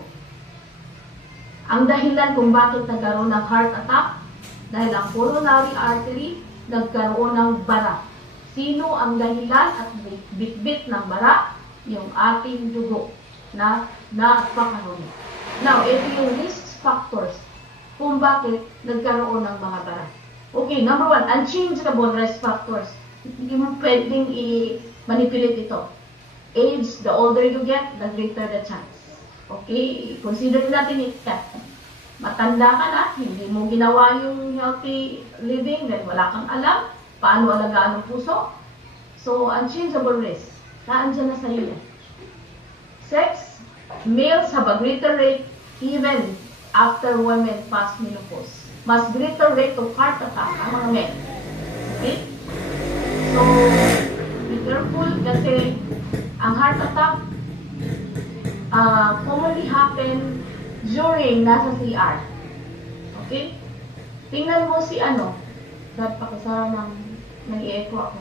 Ang dahilan kung bakit nagkaroon ng heart attack, dahil ang coronary artery nagkaroon ng bara. Sino ang dahilan at bitbit ng bara? Yung ating dugo na napakarumi. Now, ito yung risk factors kung bakit nagkaroon ng mga bara. Okay, number 1, unchangeable risk factors. Hindi mo pwedeng i-manipulate ito. Age, the older you get, the greater the chance. Okay, consider natin ito. Matanda ka na, hindi mo ginawa yung healthy living, then wala kang alam paano alagaan ang puso. So, unchangeable risk. Naandyan na sa iyo yan. Sex, males have a greater rate even after women pass menopause. Mas greater rate of heart attack ang mga men. Okay? So, be careful kasi ang heart attack commonly happen during nasa CR. Okay? Tingnan mo si Dad, pakisara ng i-echo ako.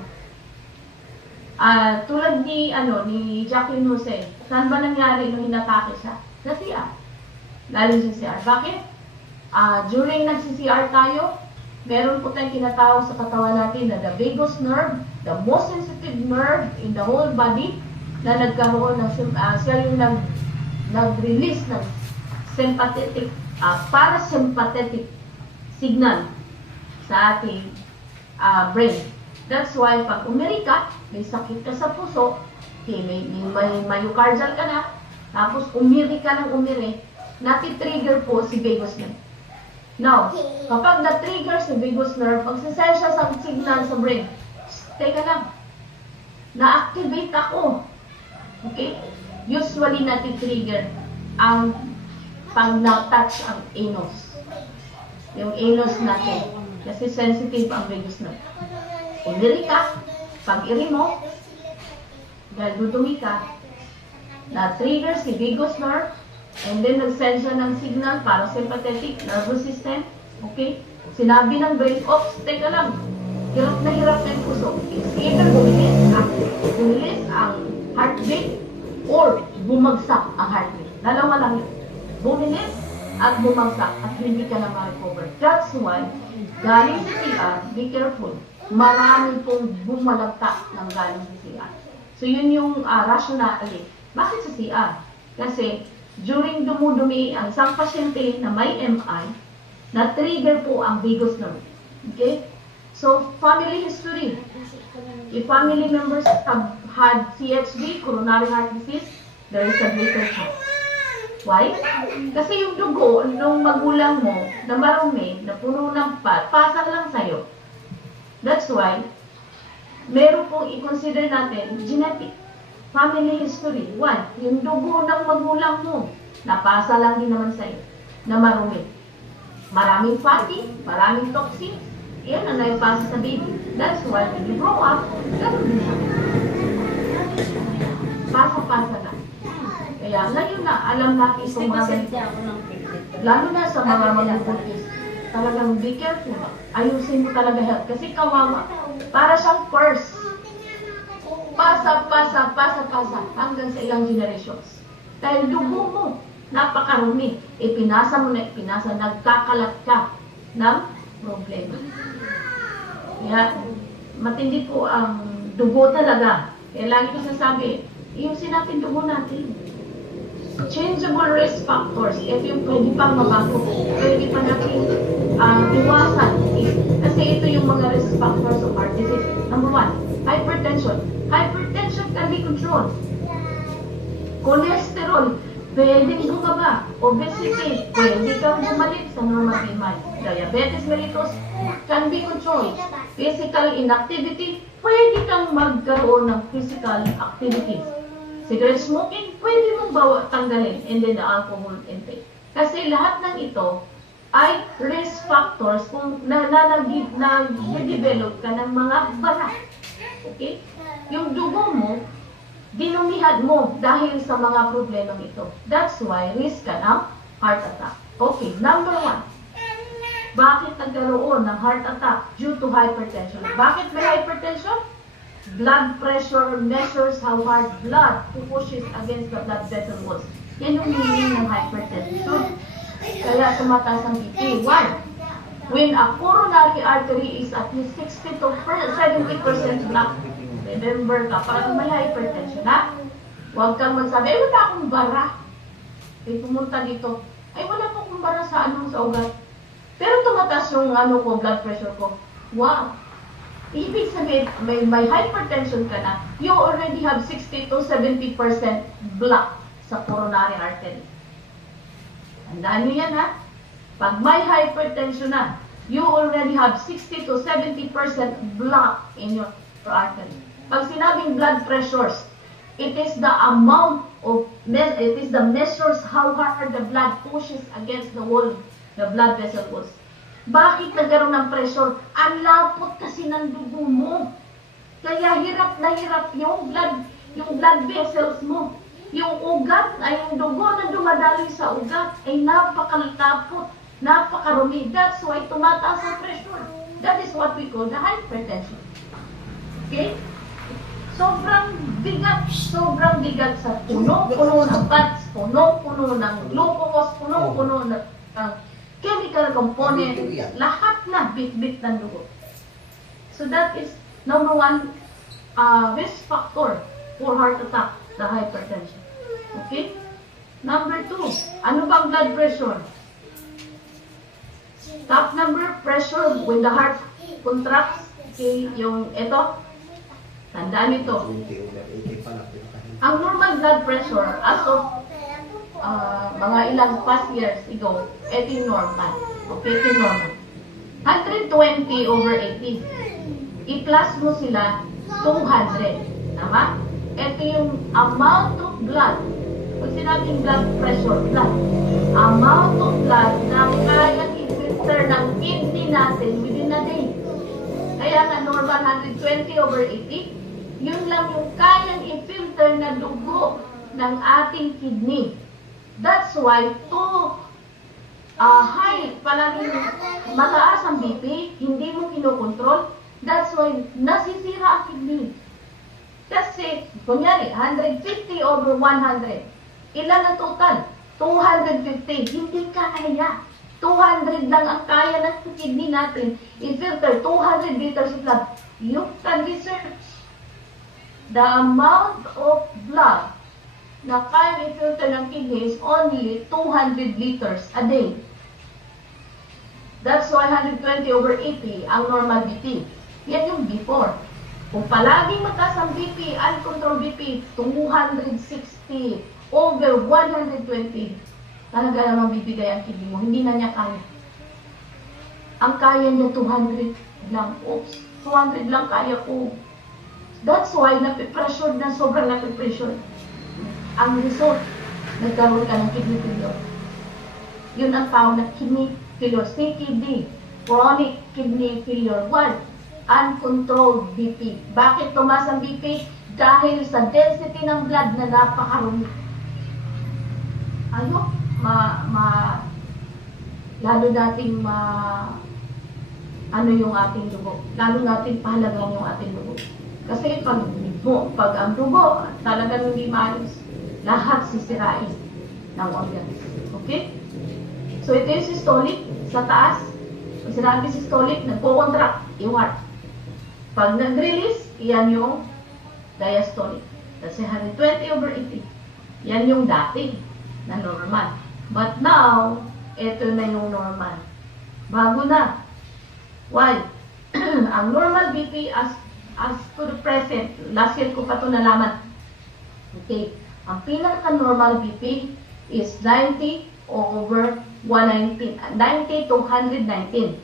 Tulad ni Jacqueline Jose, saan ba nangyari nung hinatake siya? Sa CR. Galing sa CR. Bakit? During nagsi-CR tayo, meron po tayong tinatawag sa katawan natin na the vagus nerve, the most sensitive nerve in the whole body, na nagkaroon ng siya yung nag-release ng sympathetic, parasympathetic signal sa ating brain. That's why pag umiri ka, may sakit ka sa puso, okay, may myocardial ka na, tapos umiri ka ng umiri, nati-trigger po si vagus nerve. Now, kapag na-trigger si vagus nerve, pagsasend siya sa signal sa brain, teka lang, na-activate ako. Okay? Usually nati-trigger ang pag na-touch ang anus. Yung anus natin. Kasi sensitive ang vagus nerve. Umiri ka, pag-iri mo, dahil dudumi ka, na-trigger si vagus nerve, and then nag-send siya ng signal para sympathetic nervous system. Okay? Sinabi ng brain, oops, teka lang, hirap na yung puso. It's either bumilis ang heartbeat or bumagsak ang heartbeat. Dalawa lang yun. Bumilis at bumagsak at hindi ka na ma-recover. That's why, galing sa CR, be careful. Marami pong bumalagtak ng galing sa CR. So, yun yung rationale. Bakit sa CR? Kasi, during dumudumi ang isang pasyente na may MI, na-trigger po ang vagus nerve. Okay? So, family history. If family members have had CHD, coronary heart disease, there is a greater chance. Why? Kasi yung dugo nung magulang mo na marumi, na puno ng pasang lang sa'yo. That's why, meron pong i-consider natin genetic. Family history. 1, yung dugo ng magulang mo, napasa lang din naman sa'yo, na marumi. Maraming fatty, maraming toxins, yan ang naipasa sa baby. That's why when you grow up, ganun din siya. Pasa-pasa na. Kaya ngayon na, alam natin itong mga lalo na sa mga magbubuntis, talagang be careful. Ayusin mo talaga health. Kasi kawawa, para siyang purse. Pasa hanggang sa ilang generations. Dahil dugo mo, napakarumi. Ipinasa mo na ipinasa, nagkakalat ka ng problema. Kaya, matindi po ang dugo talaga. Kaya lagi ko sasabi, iusin natin dugo natin. Changeable risk factors. Ito yung pwede pang mabago. Pwede pa natin iwasan. Kasi ito yung mga risk factors of heart disease. Number 1, hypertension. Hypertension can be controlled. Cholesterol, pwedeng bumaba. Obesity, pwede kang bumalik sa normal BMI. Diabetes mellitus can be controlled. Physical inactivity, pwede kang magkaroon ng physical activities. Cigarette smoking, pwede mong tanggalin. And then the alcohol intake. Kasi lahat ng ito ay risk factors kung nag-develop ka ng mga bara. Okay? Yung dugo mo, dinumihan mo dahil sa mga problemang ito. That's why risk ka ng heart attack. Okay, number 1. Bakit nagkaroon ng heart attack due to hypertension? Bakit may hypertension? Blood pressure measures how hard blood pushes against the blood vessel walls. Yan yung meaning ng hypertension. Kaya tumataas ang BP. 1. When a coronary artery is at least 60 to 70% blocked, remember ka, pag may hypertension, ha? Huwag kang magsabi, wala akong bara. Pumunta dito, wala po akong bara sa sa ugat. Pero tumataas yung blood pressure ko. Wow! Ibig sabihin, may hypertension ka na, you already have 60 to 70% block sa coronary artery. Tandaan nyo yan, ha? Pag may hypertension na, you already have 60 to 70% block in your artery. Pag sinabing blood pressures, it is the measures how hard the blood pushes against the wall, the blood vessel walls. Bakit nagkaroon ng pressure? Ang lapot kasi ng dugo mo. Kaya hirap na hirap yung blood vessels mo. Yung ugat, yung dugo na dumadali sa ugat ay napakalapot, napakarumi. That's why tumataas ang pressure. That is what we call the hypertension. Okay? Sobrang bigat sa puno-puno ng fats, puno-puno ng glucose, puno-puno ng chemical component, lahat na bit-bit ng dugo. So that is number 1 risk factor for heart attack, the hypertension. Okay? Number 2, ano bang blood pressure? Top number, pressure when the heart contracts. Okay, yung ito, tandaan ito. Ang normal blood pressure as of mga ilang past years ago, ito yung normal. Okay, ito yung normal. 120/80. I-plus mo sila 200. Tama? Ito yung amount of blood. Pag sinabing blood pressure, blood. Amount of blood na kayang i-filter ng kidney natin within a day. Kaya nga normal 120/80, yun lang yung kayang i-filter na dugo ng ating kidney. That's why high, palaging mataas ang BP, hindi mo kinokontrol. That's why nasisira ang kidney. Kasi, kunyari, 150/100. Ilan ang total? 250. Hindi kaya. 200 lang ang kaya ng kidney natin. I-filter 200 liters of blood. You can research the amount of blood na kaya i-filter ng kidney is only 200 liters a day. That's why 120/80 ang normal BP. Yan yung before. Kung palaging mataas ang BP, uncontrolled BP, 260/120, talaga namang bibigay ang kidney mo. Hindi na niya kaya. Ang kaya niya 200 lang. Oops, 200 lang kaya ko. That's why napipressure na, sobrang napipressure. Ang result, nagkaroon ka ng kidney failure. Yun ang tawag na kidney failure. CKD, chronic kidney failure. 1, uncontrolled BP. Bakit tumaas ang BP? Dahil sa density ng blood na napakarumi. Lalo nating yung ating dugo. Lalo nating pahalagaan yung ating dugo. Kasi pag ang dugo talagang hindi maayos, lahat sisirain ng organs. Okay? So ito yung systolic sa taas. Pag sinabi systolic, nagpo-contract yung heart. Pag nag-release, yan yung diastolic. Kasi 120/80. Yan yung dati na normal. But now, ito na yung normal. Bago na. Why? Ang normal BP as to the present, last year ko pa ito nalaman. Okay. Ang pinaka-normal BP is 90/119. 90 to 119.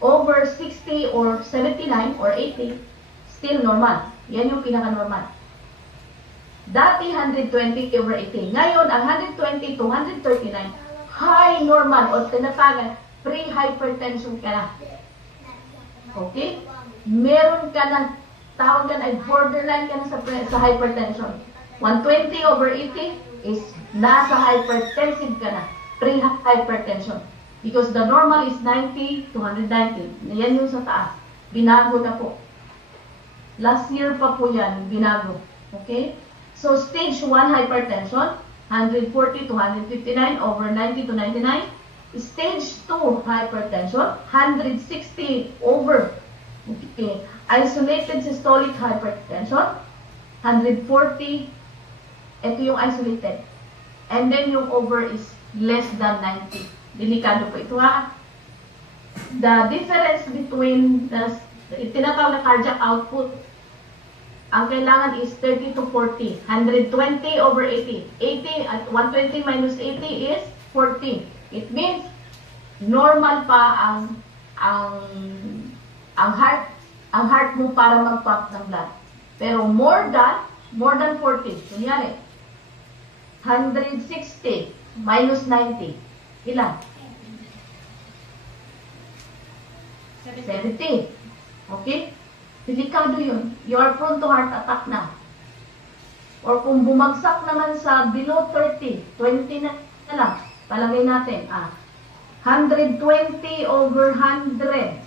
Over 60 or 79 or 80, still normal. Yan yung pinaka-normal. Dati 120/80. Ngayon, ang 120 to 139, high normal o tinatagan, pre-hypertension ka na. Okay? Meron ka na tawag yan ay borderline ka na sa hypertension. 120 over 80 is nasa hypertensive ka na, pre-hypertension. Because the normal is 90 to 190. Yan yung sa taas. Binago na po. Last year pa po yan, binago. Okay? So, stage 1 hypertension, 140 to 159 over 90 to 99. Stage 2 hypertension, 160 over. Okay. Isolated systolic hypertension, 140. Ito yung isolated. And then yung over is less than 90. Delikado po ito ha. The difference between the tinatawag na cardiac output, ang kailangan is 30 to 40. 120 over 80. 80 at 120 minus 80 is 40. It means normal pa ang heart mo para mag-pump ng blood. Pero more than 40. Kunyari, 160 minus 90. Ilan? 70. Okay? Delikado yun. You are prone to heart attack na. Or kung bumagsak naman sa below 30, 20 na lang. Palagay natin, 120 over 100.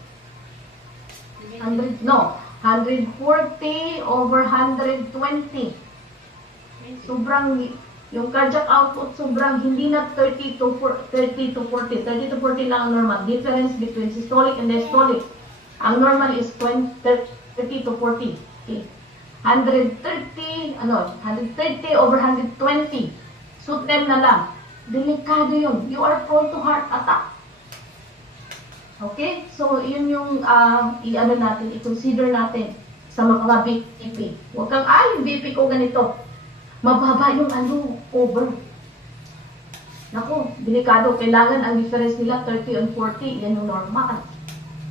140 over 120. Sobrang, yung cardiac output sobrang hindi na 30 to 40. 30 to 40 lang ang normal. Difference between systolic and diastolic. Ang normal is 30 to 40. Okay. 130 over 120. So 10 na lang. Delikado yun. You are prone to heart attack. Okay? So, yun yung i-consider natin sa mga BP. Huwag kang, yung BP ko ganito. Mababa yung over. Naku, delikado. Kailangan ang difference nila 30 and 40. Yan yung normal.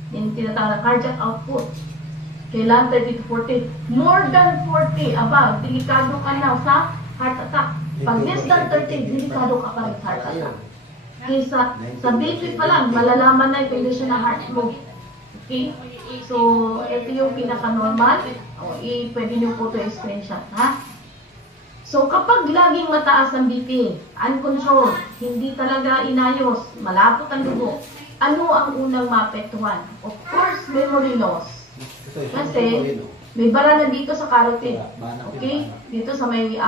Yan yung tinatawag na cardiac output. Kailangan 30 to 40. More than 40 above, delikado ka na sa heart attack. Pag less than 30, delikado ka pa rin sa heart attack. Kaysa sa BP pa lang, malalaman na yung condition ng heart mo. Okay? So, ito yung pinaka-normal. Pwede nyo po ito screenshot, ha? So, kapag laging mataas ang BP, uncontrolled, hindi talaga inayos, malapot ang dugo, ano ang unang maapektuhan? Of course, memory loss. Kasi, may bara na dito sa carotid. Okay? Dito sa may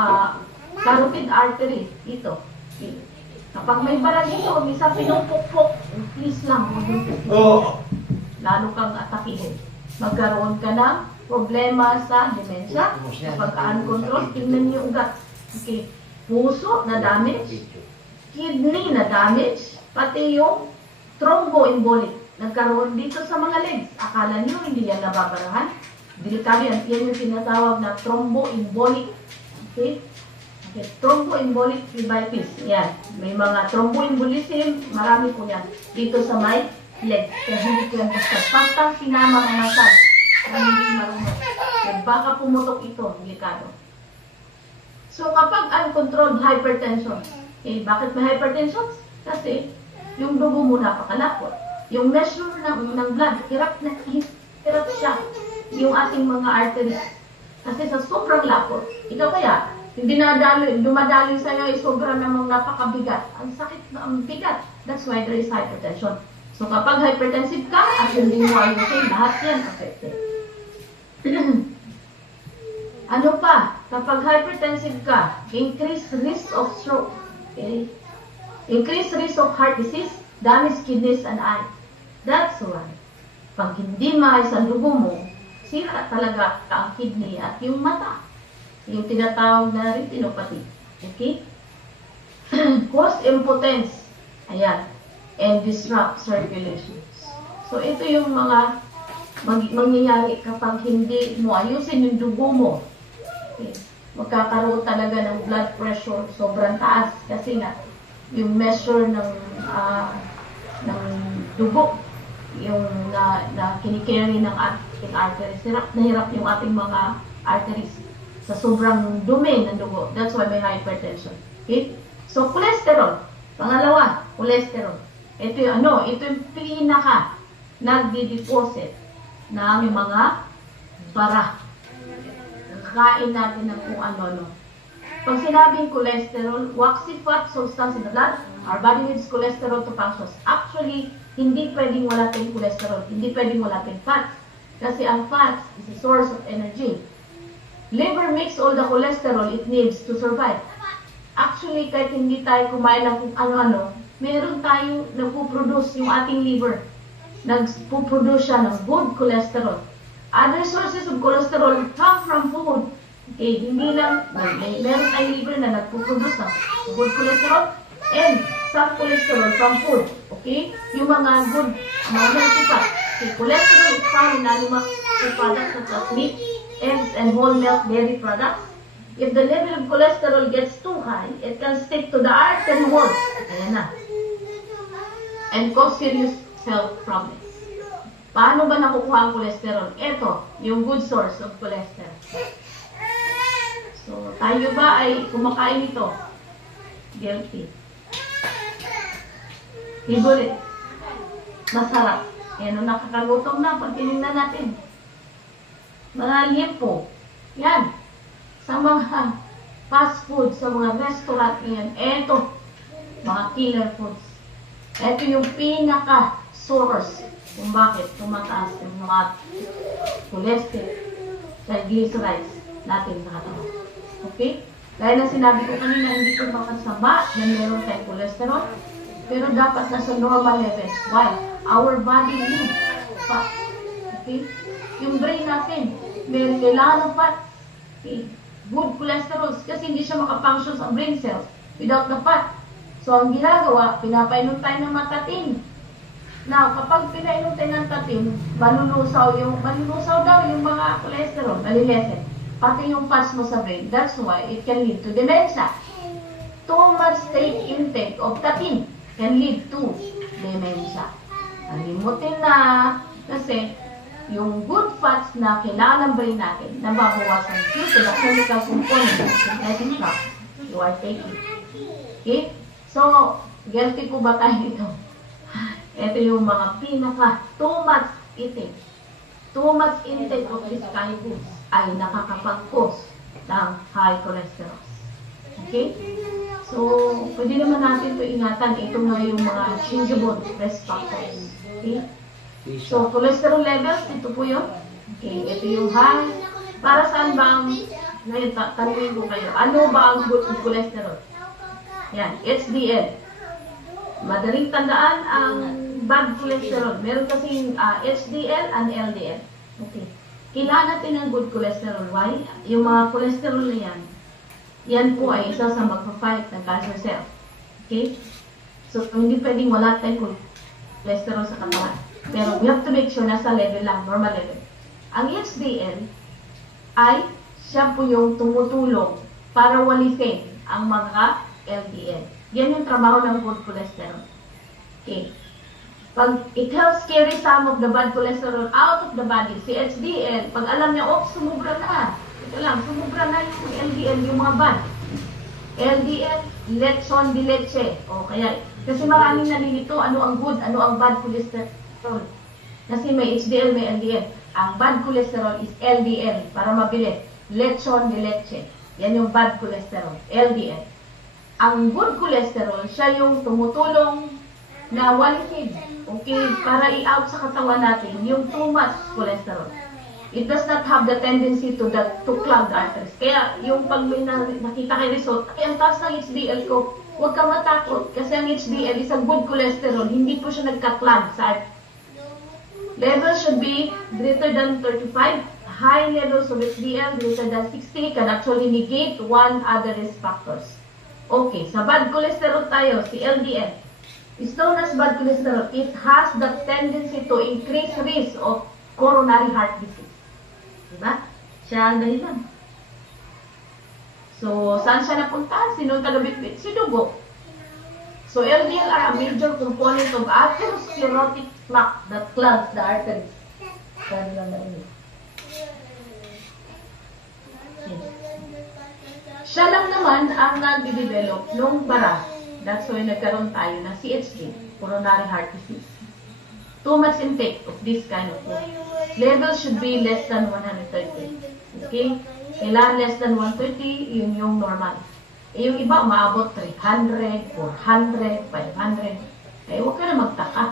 carotid artery. Dito. Okay. Kapag may bara dito, misa pinupukpok, please lang, huwag yung pupukpok. Lalo kang atakihin. Magkaroon ka ng problema sa demensya. Kapag uncontrolled, tingnan niyo ugat. Okay. Puso na damage, kidney na damage, pati yung thromboembolic. Nagkaroon dito sa mga legs. Akala niyo hindi yan nababarahan. Delikado yan. Yan yung tinatawag na thromboembolic. Okay? Okay. Thromboembolic phlebitis. Yan. May mga thromboembolism. Marami po yan. Dito sa may legs. Kaya hindi ko yan basta. Pastang sinama ng masad. Kaya hindi marunong. Kaya baka pumutok ito. Delikado. So, kapag uncontrolled hypertension, bakit may hypertension? Kasi, yung dugo mo napakalapot. Yung measure ng blood, hirap siya. Yung ating mga arteries. Kasi sa sobrang lapot, ikaw kaya, dumadaloy sa'yo ay sobrang namang napakabigat. Ang sakit, ang bigat. That's why there is hypertension. So, kapag hypertensive ka, at hindi mo ayusin, lahat yan affected. Ano pa? Kapag hypertensive ka, increased risk of stroke. Okay? Increased risk of heart disease, damaged kidneys and eyes. That's why, pag hindi maayos ang dugo mo, sira talaga ang kidney at yung mata. Yung tinatawag na retinopathy. Okay? Cause impotence. Ayan. And disrupt circulation. So, ito yung mga mangyayari kapag hindi mo ayusin yung dugo mo. Okay. Magkakaroon talaga ng blood pressure sobrang taas kasi nga yung measure ng dugo yung na kinikerry ng ating arteries. Hirap yung ating mga arteries sa sobrang dumi ng dugo. That's why may hypertension. Okay? So, cholesterol. Pangalawa, cholesterol. Ito yung pinaka nagdi-deposit ng mga bara. kakain natin ng kung ano-ano. Pag sinabing cholesterol, waxy fat substance in the blood, our body needs cholesterol to function. Actually, hindi pwedeng wala tayong cholesterol, hindi pwedeng wala tayong fats. Kasi ang fats is a source of energy. Liver makes all the cholesterol it needs to survive. Actually, kahit hindi tayo kumain ng kung ano-ano, meron tayong nagpo-produce yung ating liver. Nagpo-produce siya ng good cholesterol. Other sources of cholesterol come from food. Okay, hindi lang, meron tayong liver na nagpo-produce ng good cholesterol and some cholesterol from food. Okay? Yung mga good, mga healthy fats. Okay, cholesterol is found in animal products such as meat, eggs, and whole milk dairy products. If the level of cholesterol gets too high, it can stick to the artery wall. Ayan na. And cause serious health problems. Paano ba nakukuha ang cholesterol? Ito, yung good source of cholesterol. So, tayo ba ay kumakain ito? Guilty. Favorite. Masarap. Yan, nung nakakagutom na, pag tinignan natin. Mga lipo. Yan. Sa mga fast food, sa mga restaurant yan, eto, mga killer foods. Eto yung pinaka-source kung bakit tumataas yung mga cholesterol, triglycerides natin sa katawan. Okay? Dahil na sinabi ko kanina, hindi ko makasama na meron tayong cholesterol, pero dapat nasa normal level. Why? Our body needs fat. Okay? Yung brain natin, meron kailangan ng fat. Okay? Good cholesterol kasi hindi siya makafunction sa brain cells without the fat. So, ang ginagawa, pinapainom tayo ng matatin. Now, kapag pinainom tayo ng tatin, malulusaw daw yung mga cholesterol, malilesen. Pati yung fats mo sa brain. That's why it can lead to dementia. Too much intake of tatin can lead to dementia. Alimutin na kasi yung good fats na kailangan ng brain natin, nababawasan due to the chemical component of synthetic shock you are taking. Okay? So, guilty po ba tayo dito? Ito yung mga too much eating. Too much intake of this kind of foods ay nakakapag-cause ng high cholesterol. Okay? So, pwede naman natin ito ingatan. Ito nga yung mga changeable risk factors. Okay? So, cholesterol levels, ito po yun. Okay, ito yung high. Para saan ba ang, ngayon, tanungin ko kayo, ano ba ang good cholesterol? Yan, HDL. Madaling tandaan ang bad cholesterol. Meron kasing HDL and LDL. Okay. Kailangan natin ng good cholesterol. Why? Yung mga cholesterol na yan po ay isa sa magpa-fight ng cancer cells. Okay? So, hindi pwedeng wala tayong cholesterol sa katawan. Pero we have to make sure nasa level lang, normal level. Ang HDL ay siya po yung tumutulong para walisin ang mga LDL. Yan yung trabaho ng good cholesterol. Okay. Pag it helps carry some of the bad cholesterol out of the body, si HDL, pag alam niya, oh, sumubra na. Ito lang, sumubra na yung LDL, yung mga bad. LDL, lechon de leche. O kaya, kasi maraming nalilito, ano ang good, ano ang bad cholesterol. Kasi may HDL, may LDL. Ang bad cholesterol is LDL, para mabilis. Lechon de leche. Yan yung bad cholesterol, LDL. Ang good cholesterol, siya yung tumutulong na walisin, okay, para i-out sa katawan natin yung too much cholesterol. It does not have the tendency to clog the arteries. Kaya yung pag may nakita kay result, ay ang taas ng HDL ko, huwag ka matakot kasi ang HDL is a good cholesterol, hindi po siya nagka-clog sa arteries. Levels should be greater than 35. High levels of HDL greater than 60 can actually negate one other risk factors. Okay, sa bad cholesterol tayo, si LDL. Is known as bad cholesterol. It has the tendency to increase risk of coronary heart disease. Diba? Siya ang dahilan. So, saan siya napunta? Sinong taga-bitbit? Si dugo. So, LDL are a major component of atherosclerotic plaque that clogs the arteries. Saan lang na ini? Siya lang naman ang nag-develop nung bara. That's why nagkaroon tayo ng CHD, coronary heart disease. Too much intake of this kind of food. Levels should be less than 130. Okay? Kailangan less than 130, yun yung normal. Eh, yung iba, maabot 300, 400, 500. Eh, huwag ka na magtaka.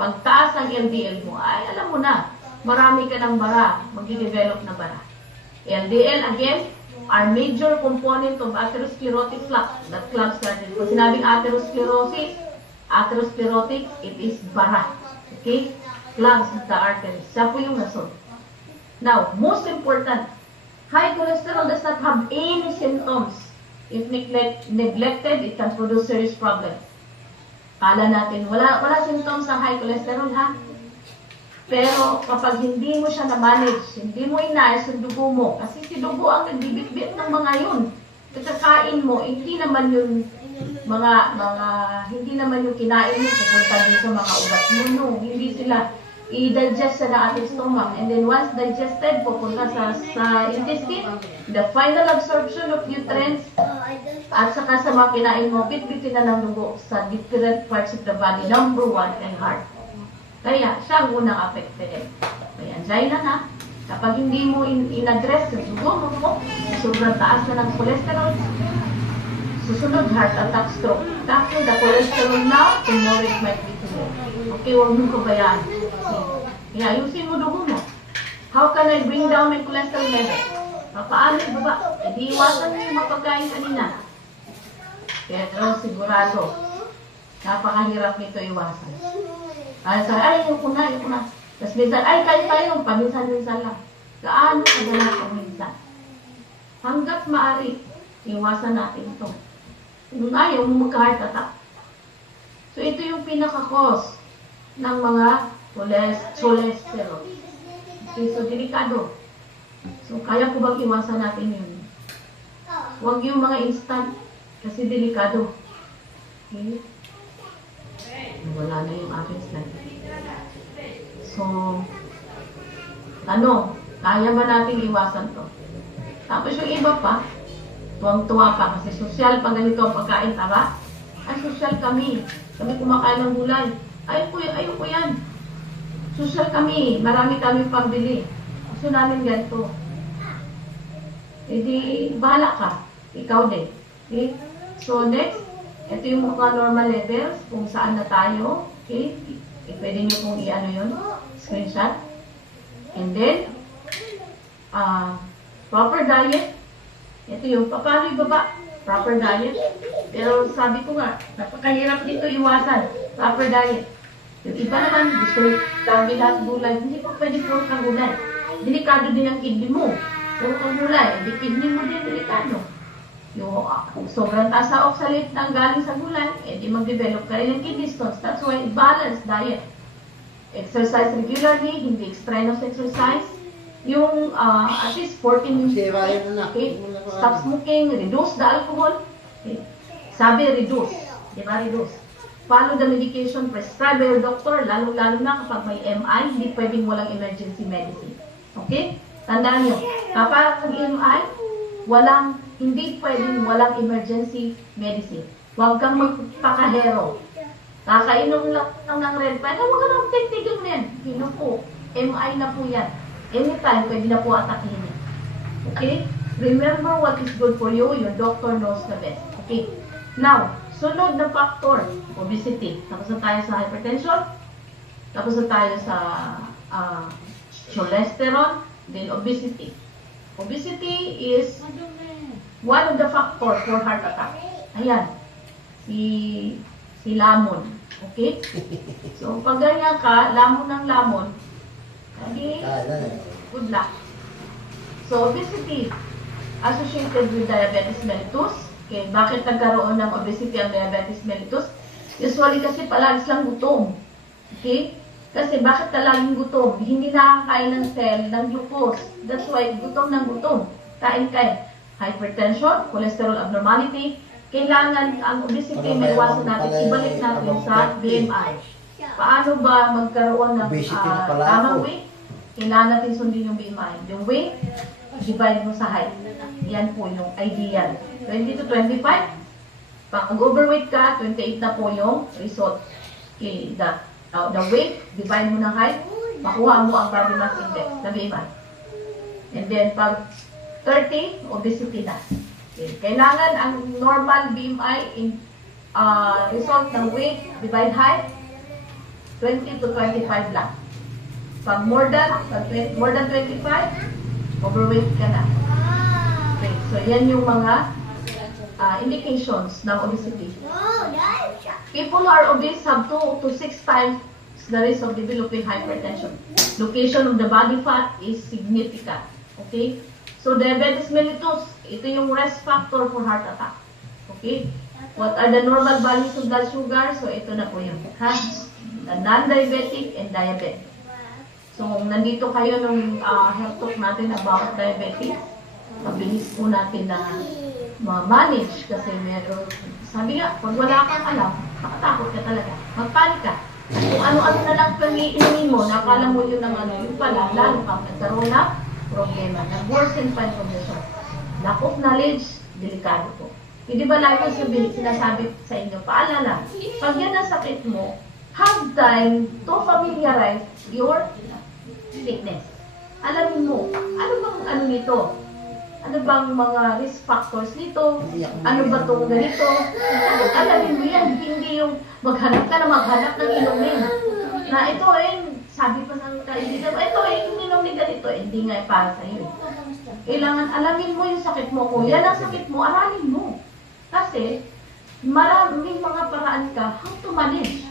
Pag taas ang LDL mo, ay alam mo na, marami ka ng bara, magde-develop na bara. LDL, again, are major component of atherosclerotic plaque that clogs the arteries. Pag sinabing atherosclerotic, it is bara. Okay? Clogs the arteries. Siya po yung rason. Now, most important, high cholesterol does not have any symptoms. If neglected, it can produce serious problems. Kala natin, wala symptoms sa high cholesterol, ha? Pero kapag hindi mo siya na-manage, hindi mo inayos ang dugo mo, kasi si dugo ang nagbibitbit ng mga yun. Kakain mo, hindi naman yung hindi naman yung kinain mo pupunta din sa mga ugat mo. No, hindi sila i-digest sa ating stomach. And then once digested, pupunta sa intestine, the final absorption of nutrients, at saka sa mga kinain mo, bitbitin na ng dugo sa different parts of the body. Number 1, and heart. Kaya, siya ang unang affected. Kaya, angina na. Kapag hindi mo in-address sa dugo mo, sobrang taas na ng cholesterol, susunod, heart attack, stroke. After the cholesterol now, tomorrow it might be too late. Okay, huwag mo kabayaan. Kaya, ayusin mo dugo mo. How can I bring down my cholesterol level? Paano ibaba? E di iwasan mo yung mapagkain kanina. Pero sigurado, napakahirap nito iwasan. Ayoko na. Tapos minsan, kahit tayo, paminsan-minsan lang. Gaano kadalas paminsan? Hanggat maaari, iwasan natin ito. Kung ayaw mo magka-heart attack. So, ito yung pinaka-cause ng mga cholesterol. Okay, so delikado. So, kaya ko bang iwasan natin yun? Huwag yung mga instant, kasi delikado. Okay? Wala na yung aking slide. So, kaya ba natin iwasan to? Tapos yung iba pa, tuwang-tuwa pa, kasi social pag ganito ang pagkain, tama? Ay, social kami. Kami kumakain ng gulay. Ayoko yan. Social kami. Marami kami pambili. Gusto namin ganito. E di, bahala ka. Ikaw din. Okay? So, next, ito yung mga normal levels, kung saan na tayo. Okay? Pwede nyo pong i-ano yun, screenshot. And then, proper diet. Ito yung, paano ibaba? Proper diet. Pero sabi ko nga, napakahirap dito iwasan. Proper diet. Yung iba naman, gusto lagi lahat gulay. Hindi pa pwede puro kang gulay. Delikado din ang kidney mo. Puro kang gulay. Hindi kidney mo din delikado. Yung sobrang taas na oxalate na galing sa gulay, di mag-develop ka rin ng kidney stones. That's why, balanced diet. Exercise regularly, hindi extraneous exercise. Yung at least 14 minutes. Okay? Stop smoking, reduce the alcohol. Okay? Sabi, reduce. Diba, reduce. Follow the medication prescribed by your doctor, lalo-lalo na kapag may MI, hindi pwedeng walang emergency medicine. Okay? Tandaan nyo, kapag MI, hindi pwedeng walang emergency medicine. Huwag kang magpakahero. Kakainom lang ng red pine, huwag ka nang tigtigil na yan. Po, MI na po yan. Anytime, pwede na po atakihin. Okay? Remember what is good for you, your doctor knows the best. Okay? Now, sunod na factor, obesity. Tapos na tayo sa hypertension. Tapos na tayo sa cholesterol. Then obesity. Obesity is one of the factor for heart attack. Ayan. Si lamon. Okay? So, pag ganyan ka, lamon ng lamon, good luck. So, obesity associated with diabetes mellitus. Okay, bakit nagkaroon ng obesity ang diabetes mellitus? Usually kasi palagis lang gutom. Okay? Kasi bakit laging gutom? Hindi nakakain ng cell ng glucose. That's why gutom ng gutom. Kain-kain. Hypertension, cholesterol abnormality. Kailangan ang obesity na iwasan natin, ibalik natin sa BMI. Paano ba magkaroon ng tamang weight? Kailangan natin sundin yung BMI. Yung weight, divide mo sa height. Yan po yung ideal. 20 to 25. Pag overweight ka, 28 na po yung result. Okay, the weight, divide mo ng height, makuha mo ang body mass index, na BMI. And then, pag 30, obesity na. Okay. Kailangan ang normal BMI in result ng weight divide height, 20 to 25 lang. Pag more than 25, overweight ka na. Okay. So, yan yung mga indications ng obesity. People who are obese have 2 to 6 times the risk of developing hypertension. Location of the body fat is significant. Okay? So, diabetes mellitus, ito yung risk factor for heart attack. Okay? What are the normal values of blood sugar? So, ito na po yun. Ha? The non-diabetic and diabetic. So, nandito kayo nung health talk natin about diabetes. Mabilis po natin na ma-manage kasi meron, sabi nga, pag wala kang alam, makatakot ka talaga. Magpanik ka. Kung ano-ano na lang inumin mo, nakala mo yun ng ano, yung pala, lalo kang nagkaroon ng problema. Nag-worsen pa yung condition. Lack of knowledge, delikado po. Hindi ba lagi sinasabi sa inyo, paalala, pag yan ang sakit mo, have time to familiarize your sickness. Alamin mo, ano bang ano nito? Ano bang mga risk factors nito? Ano ba itong ganito? Alamin mo yan, hindi yung maghanap ka na maghanap ng inumin. Na ito sabi pa ng kaibigan, ito yung inumin ganito, hindi nga para sa'yo. Kailangan alamin mo yung sakit mo. Kung yan ang sakit mo, aralin mo. Kasi, maraming mga paraan ka how to manage.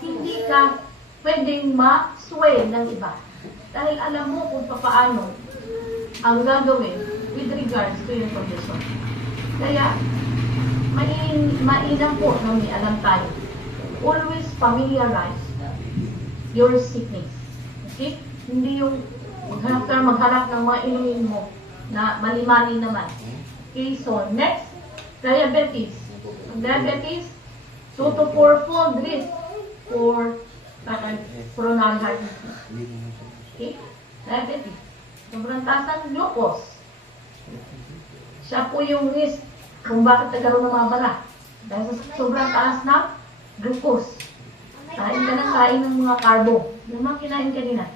Hindi ka pwedeng ma-sway ng iba. Dahil alam mo kung paano ang gagawin with regards to your condition. Kaya, mainam po na may alam tayo. Always familiarize your sickness. Okay? Hindi yung maghanap ng mga inumin mo na mali-mali naman. Okay, so next, diabetes. Diabetes, 2 to 4-fold risk for coronary heart disease. Okay? Diabetes. Sobrang taas ng glucose. Siya po yung risk kung bakit nagkaroon ng mga bara. Dahil sa sobrang taas ng glucose. Kain ka ng kain ng mga carbo. Yung mga kinain kanina.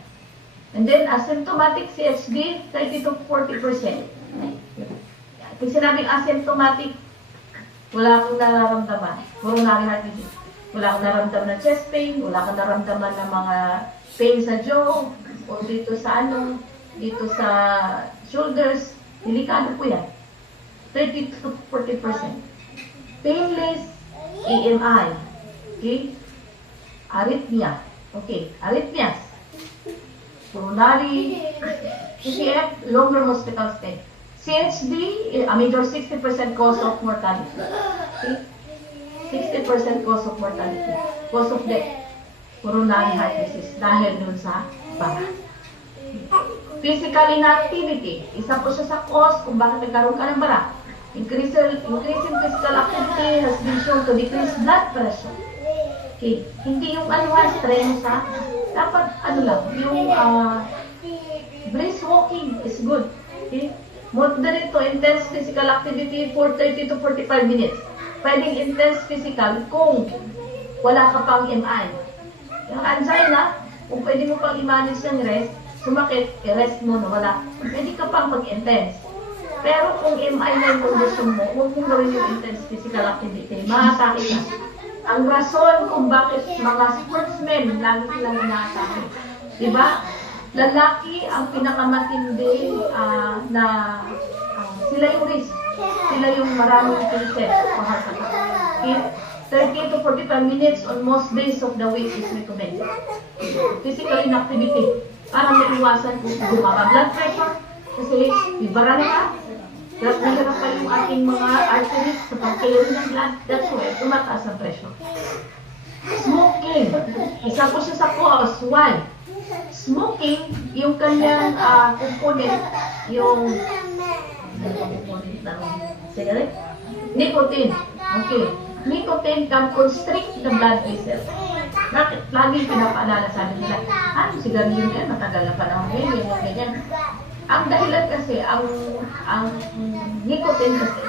And then, asymptomatic CHD, 30 to 40%. Pag sinabing asymptomatic, wala kang nararamdaman. Coronary heart disease. Wala kang nararamdaman ng chest pain, wala kang nararamdaman ng mga pain sa jaw, o dito sa dito sa shoulders. Delikado po yan. 30 to 40%. Painless AMI. Okay? Arrhythmia. Okay. Arrhythmias. Coronary CCF, longer hospital stay. CHD, a major 60% cause of mortality. Okay? 60% cause of mortality. Cause of death. Coronary heart disease. Dahil dun sa bara. Physical inactivity. Isa po siya sa cause kung bakit nagkaroon ka ng bara. Increasing physical activity has been shown to decrease blood pressure. Okay. Hindi yung stress ha. Dapat lang, yung brisk walking is good. Okay. Moderate to intense physical activity for 30 to 45 minutes. Pwedeng intense physical kung wala ka pang MI. Yung angina, kung pwede mo pang i-manage ng rest, sumakit, i-rest mo na wala. Pwede ka pang mag-intense. Pero kung MI na yung condition mo, huwag mong gawin yung intense physical activity. Maatake ka. Ang rason kung bakit mga sportsmen lagi silang inaatake. Diba? Lalaki ang pinakamatindi na sila yung risk. Sila yung maraming cases o heart attack. Okay? 30 to 45 minutes on most days of the week is recommended. Physical inactivity. Para maiwasan kung bumaba blood pressure. Kasi ibara na ka. Nahirap pa yung ating mga arteries sa pag-carry ng blood. That's why tumataas ang pressure. Smoking. Isa po siya sa cause. Why? Smoking, yung kanyang component, yung cigarette? Nicotine. Okay. Nicotine can constrict the blood vessels. Bakit? Lagi pinapaalala sa nila, sigarilyo yan, matagal na panahon yan, ganyan. Ang dahilan kasi, ang nicotine kasi,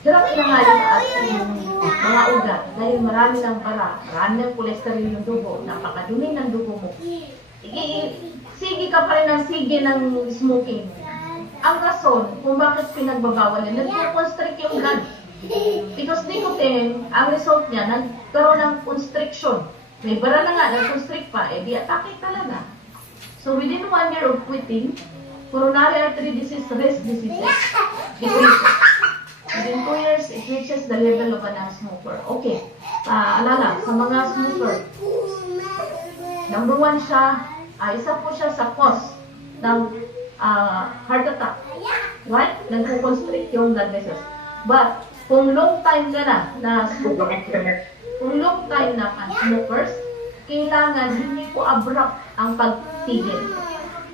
hirap ilangalan ang ating mga ugat dahil marami ng bara, marami ng cholesterol yung dugo, napakadumi ng dugo mo. Sige ka pa rin ng sige ng smoking. ang rason kung bakit pinagbabawal yan, nag-constrict yung blood. Because nicotine, ang result niya, nagkaroon ng constriction. May bara na nga, nag-constrict pa, di atake talaga. So within 1 year of quitting, coronary artery disease, risk diseases, decreases. Within 2 years, it reaches the level of a non-smoker. Okay, alala, sa mga smoker, number 1 siya, isa po siya sa cause ng heart attack. Right? Nagko-constrict yung blood vessels. But, kung long time ka na smoker, kung long time na smokers, kailangan hindi po abrupt ang pagtigil.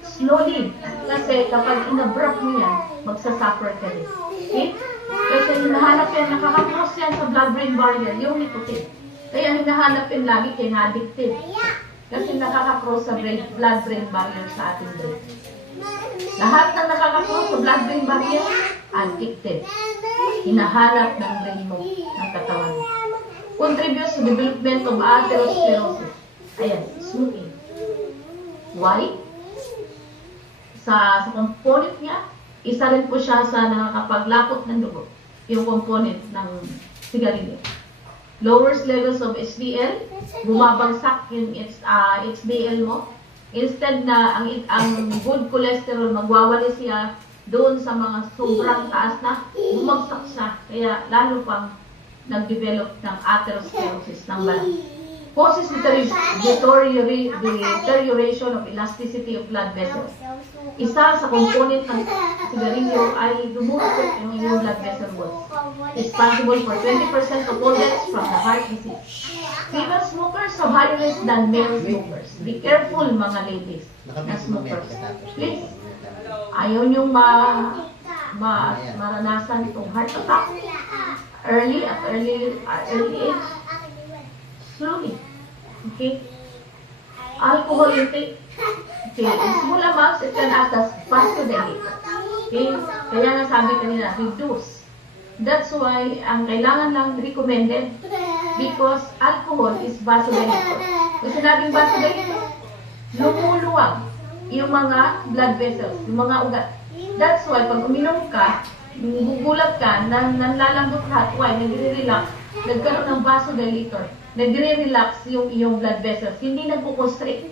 Slowly. Kasi kapag inabrupt mo yan, magsasuffer ka rin. Okay? Kasi hinahanap yan, nakaka-cross yan sa blood-brain barrier, yung nicotine. Kaya hinahanap yan lagi kaya na-addictive. Kasi nakaka-cross sa blood-brain barrier sa ating brain. Lahat ng nakaka-cross sa blood-brain barrier, addictive. Hinahanap ng brain mo, ng katawan mo. Contributes to development of atherosclerosis. Ayan, smoking. Why? Sa component niya, isa rin po siya sa nakakapaglapot ng dugo, yung component ng sigarilyo. Lowers levels of HDL, bumabagsak yung HDL mo. Instead na ang good cholesterol, magwawali siya doon sa mga sobrang taas na, bumagsak siya. Kaya lalo pang nag-develop ng atherosclerosis ng balat. Causes deterioration of elasticity of blood vessels. Isa sa component ng sigarilyo ay dumurot yung iyong blood vessel walls. Responsible for 20% of all deaths from the heart disease. Female smokers have higher risk than male smokers. Be careful mga ladies na smokers. Please, ayaw niyong maranasan itong heart attack early age. Slowly. Okay? Alcohol intake. Okay. In small amounts, it can act as vasodilator. Okay? Kaya nga sabi kanina, reduce. That's why, ang kailangan lang recommended because alcohol is vasodilator. Kung sinabing vasodilator, lumuluwag yung mga blood vessels, yung mga ugat. That's why, pag uminom ka, gugulat ka, nanlalambot lahat. Why? Nagre-relax. Nagkaroon ng vasodilator. Nagre-relax yung iyong blood vessels. Hindi nagpo-constrict.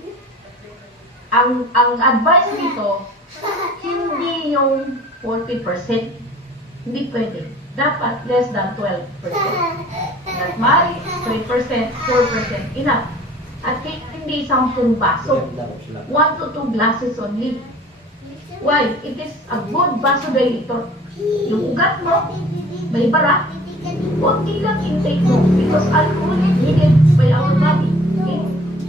Ang advice dito, hindi yung 40%. Hindi pwede. Dapat less than 12%. Nagmari, 3%, 4%, enough. At hindi 10 baso. 1 to 2 glasses only. Why? It is a good vasodilator. Yung ugat mo, may bara, konti lang intake mo because alcohol is needed by our body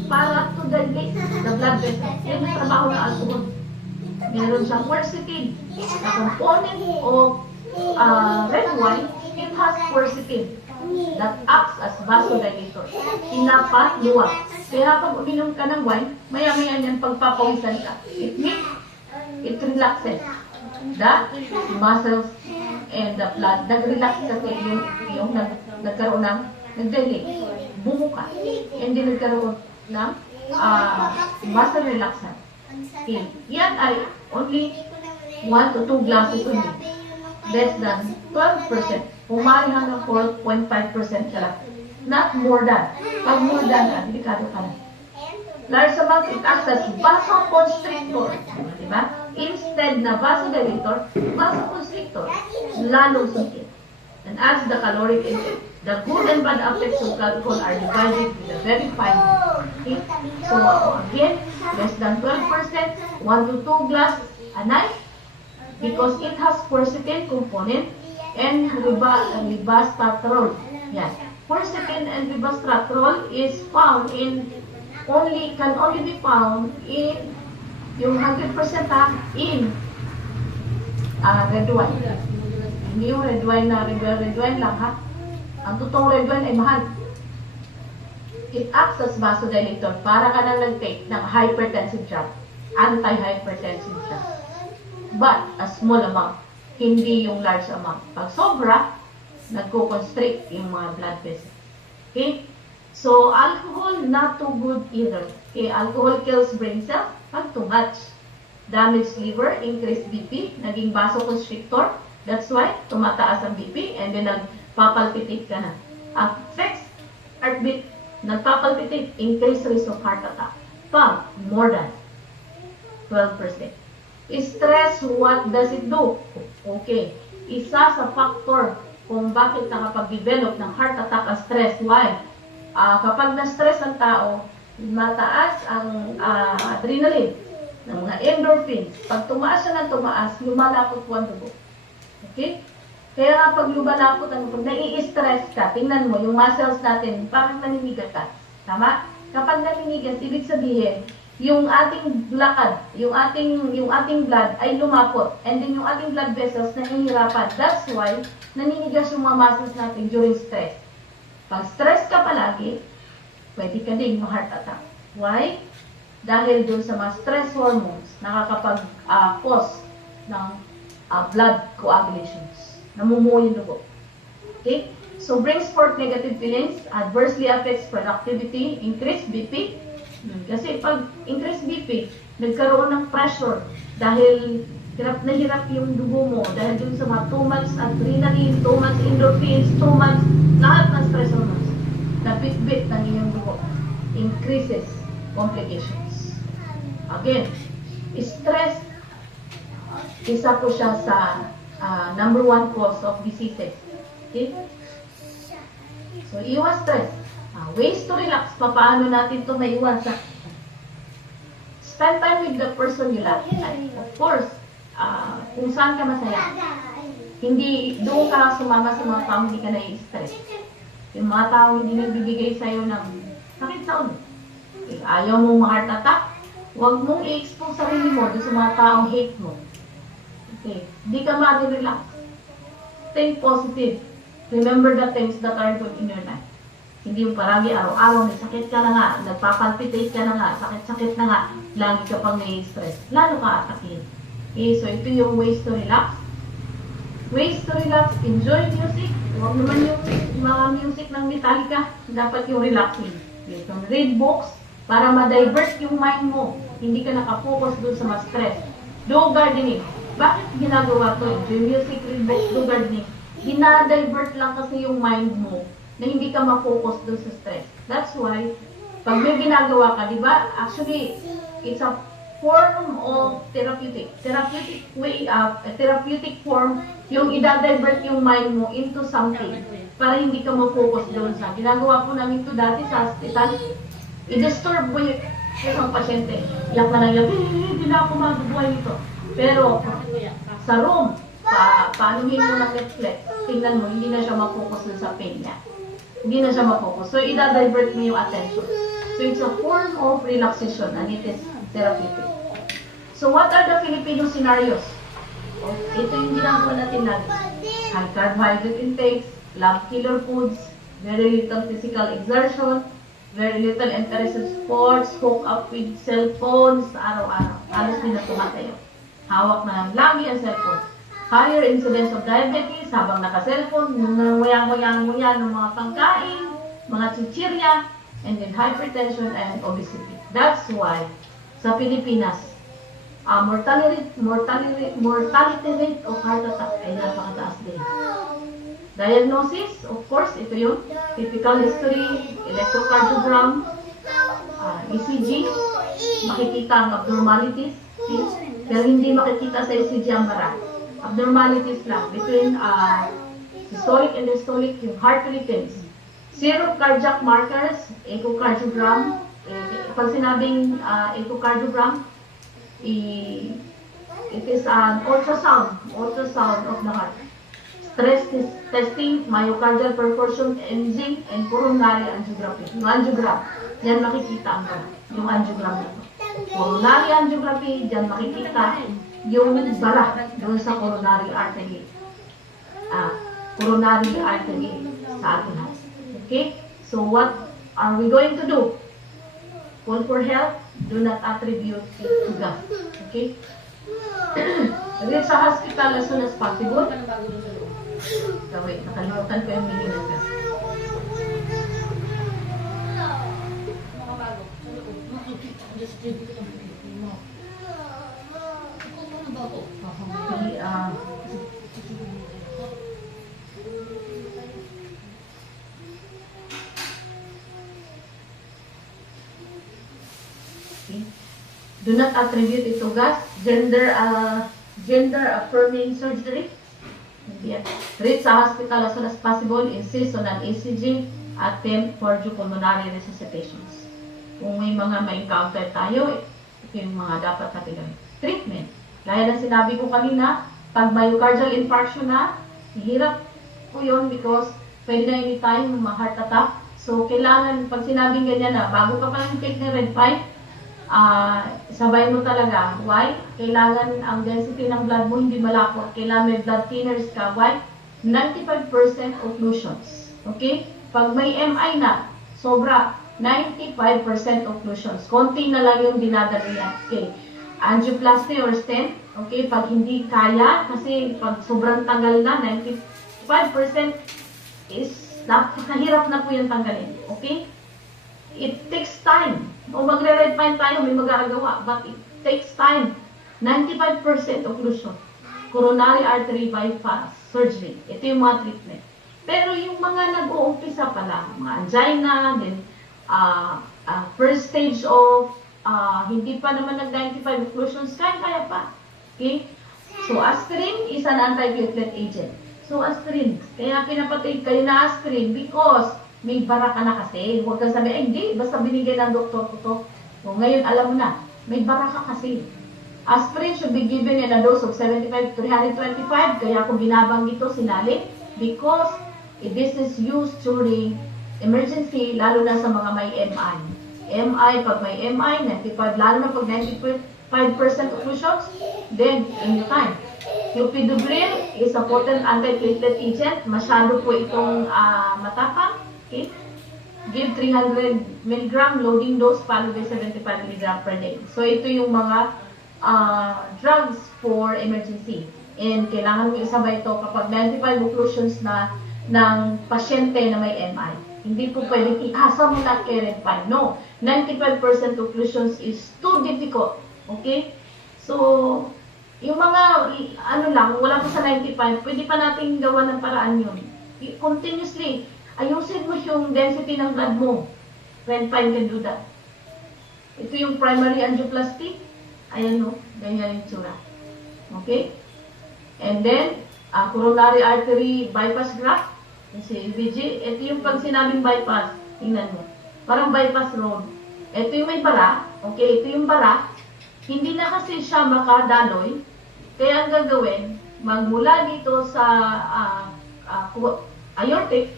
para to dilate the blood vessels. Yan ang trabaho ng alcohol. Meron siyang quercetin. The component of red wine, it has quercetin that acts as vasodilator. Pinapaluwag. Kaya pag uminom ka ng wine, maya-maya niyan pagpapawisan ka. It relaxes the muscles and the blood. Nag-relax kasi yung nagkaroon ng nag-dilate. Bumuka. And then nagkaroon ng muscle relaxant. Okay. Yan ay only 1 to 2 glasses only. Less than 12%. Pumari hanggang 4.5% ka lang. Not more than. Pag more than, delikado ka na. Large amount, it acts as vasoconstrictor. Diba? Instead na vasodilator, vasoconstrictor. Lalong sakit. And as the caloric intake, the good and bad effects of alcohol are divided with a very fine line. Okay? So again, less than 12%, 1 to 2 glass a night, because it has quercetin component and ribastratrol. Yes. Quercetin and ribastratrol is found in can only be found in yung 100% in red wine. Hindi yung red wine na red wine lang ha. Ang totoong red wine ay mahal. It acts as vasodilator para ka nang nag-take ng hypertensive drug, anti-hypertensive drug. But a small amount, hindi yung large amount. Pag sobra, nagko-constrict yung mga blood vessels. Okay? So, alcohol, not too good either. Okay, alcohol kills brain cells pag too much. damaged liver, increased BP, naging vasoconstrictor. That's why tumataas ang BP and then nagpapalpitate ka na. Affects heartbeat, nagpapalpitate, increased risk of heart attack. Pang, more than 12%. Stress, what does it do? Okay. Isa sa factor kung bakit nakapag-develop ng heart attack ang stress. Why? Kapag na-stress ang tao, mataas ang adrenaline, ng mga endorphins. Pag tumaas siya ng tumaas, lumalapot po ang dugo. Okay? Kaya nga pag lumalapot, pag nai-stress ka, tingnan mo, yung muscles natin, parang naninigas ka. Tama? Kapag naninigas, ibig sabihin, yung ating lakad, yung ating blood ay lumapot. And then yung ating blood vessels nahihirapan. That's why, naninigas yung mga muscles natin during stress. Pag stress ka palagi, pwede ka din ma-heart attack. Why? Dahil doon sa mga stress hormones, nakakapag-cause ng blood coagulations. Namumuo yung dugo. Okay? So, brings forth negative feelings, adversely affects productivity, increased BP. Kasi pag increased BP, nagkaroon ng pressure dahil hirap na hirap yung dugo mo dahil dun sa mga too much adrenaline, too much endorphins, too much lahat ng stress hormones. Napit-bit ng iyong dugo. Increases complications. Again, stress, isa po siya sa number 1 cause of diseases. Okay? So, iwas stress. Ways to relax. Paano natin ito maiwasan? Spend time with the person you love. Of course, kung saan ka masaya. Hindi doon ka sumama sa mga tao hindi ka na-stress. Yung mga tao hindi nagbibigay sa'yo ng sakit sa ulo. Ayaw mong ma-heart attack, huwag mong i-expose sarili mo doon sa mga taong hate mo. Okay. Hindi ka ma-relax. Think positive. Remember the things that are good in your life. Hindi yung paragi araw-araw may sakit ka na nga, nagpapalpitate ka na nga, sakit-sakit na nga, lagi ka pang may stress. Lalo ka atakin. Okay, so ito yung ways to relax. Ways to relax, enjoy music. Huwag naman yung mga music ng Metallica. Dapat yung relaxing. Okay, so read books para ma-divert yung mind mo. Hindi ka nakafocus doon sa mas stress. Do gardening. Bakit ginagawa to? Enjoy music, read books, do gardening. Gina-divert lang kasi yung mind mo na hindi ka ma-focus doon sa stress. That's why, pag may ginagawa ka, di ba? Actually, it's a form of therapeutic. Therapeutic way of, therapeutic form, yung i-divert yung mind mo into something para hindi ka ma-focus doon sa. Ginagawa po namin ito dati sa hospital. I-disturb mo yung isang pasyente. Iyak na lang yan, hindi na ako mabubuhay nito. Pero, sa room, paanuhin mo ng Netflix, tingnan mo, hindi na siya ma-focus doon sa pain niya. Hindi na siya ma-focus. So, i-divert mo yung attention. So, it's a form of relaxation and it is therapeutic. So, what are the Filipino scenarios? Ito yung ginagawa natin lagi. High carbohydrate intakes, love killer foods, very little physical exertion, very little interest in sports, hook up with cellphones, araw-araw. Alos din na tumatayo. Hawak na lang lagi ang cellphone. Higher incidence of diabetes, habang naka-cellphone, nguyang-nguyang-nguyang ng mga pangkain, mga chichirya, and then hypertension and obesity. That's why, sa Pilipinas, mortality rate of heart attack ay napakataas din. Diagnosis, of course, ito yung typical history, electrocardiogram, ECG, makikita ang abnormalities, pero hindi makikita sa ECG ang marami. Abnormalities lang between systolic and diastolic, yung heart rhythms. Zero cardiac markers, echocardiogram. Pag sinabing echocardiogram, it is an ultrasound of the heart. Stress testing, myocardial perfusion enzyme, and coronary angiography. Yung angiogram, yan makikita ang yung angiogram na ito. Coronary angiography, dyan makikita yung bara doon sa coronary artery. Coronary artery sa ating heart. Okay? So what are we going to do? Call for help. Do not attribute it to God. Okay? Reach sa hospital as soon as possible. Wait, nakalimutan ko yung meaning ng God. Do not attribute it to gas. Gender affirming surgery. Yan. Treat sa hospital as soon as possible. Insist on an ECG. Attempt cardiopulmonary resuscitations. Kung may mga ma-encounter tayo, ito yung mga dapat natin gawin. Treatment. Gaya ng sinabi ko kanina, pag myocardial infarction na, hirap po yun because pwede na anytime ma-heart attack. So, kailangan, pag sinabing ganyan na, bago ka pa lang take ng red pipe, sabay mo talaga. Why? Kailangan ang density ng blood mo hindi malapot. Kailangan may blood thinners ka. Why? 95% occlusions. Okay? Pag may MI na, sobra, 95% occlusions. Konti na lang yung dinadala yan. Okay. Angioplasty or stent. Okay? Pag hindi kaya, kasi pag sobrang tanggal na, 95% is napakahirap na po yung tanggalin. Okay? It takes time. O magre-red pine tayo, may magagawa. But it takes time. 95% occlusion. Coronary artery bypass surgery. Ito yung mga treatment. Pero yung mga nag-uumpisa pa lang, mga angina, then first stage of hindi pa naman nag-95 occlusions, kaya pa. Okay? So, aspirin is an antiplatelet agent. So, aspirin. Kaya pinapatay kayo na aspirin because may bara ka na kasi. Huwag kang sabi, ay hindi, basta binigay ng doktor ko to. So, ngayon, alam mo na, may bara ka kasi. Aspirin should be given in a dose of 75 to 325. Kaya ako binabanggit ito, sinali, because this is used during emergency, lalo na sa mga may MI. MI, pag may MI, 95, lalo na pag 95% occlusions, then, anytime. Clopidogrel is a potent antiplatelet agent. Masyado po itong matapang. Okay? Give 300 mg loading dose followed by 75 mg per day. So, ito yung mga drugs for emergency. And kailangan mo isabay ito kapag 95 occlusions na ng pasyente na may MI. Hindi po pwedeng iasa mo na kay red pine. No. 95% occlusions is too difficult. Okay? So, yung mga, wala pa sa 95, pwede pa natin gawa ng paraan yun. Continuously, ayusin mo yung density ng blood mo. Red pine can do that. Ito yung primary angioplasty. Ayan no, ganyan yung tsura. Okay? And then, coronary artery bypass graft. Kasi EVG, ito yung pag sinabing bypass. Tingnan mo. Parang bypass road. Ito yung may bara. Okay, ito yung bara. Hindi na kasi siya makadaloy. Kaya ang gagawin, magmula dito sa aortic,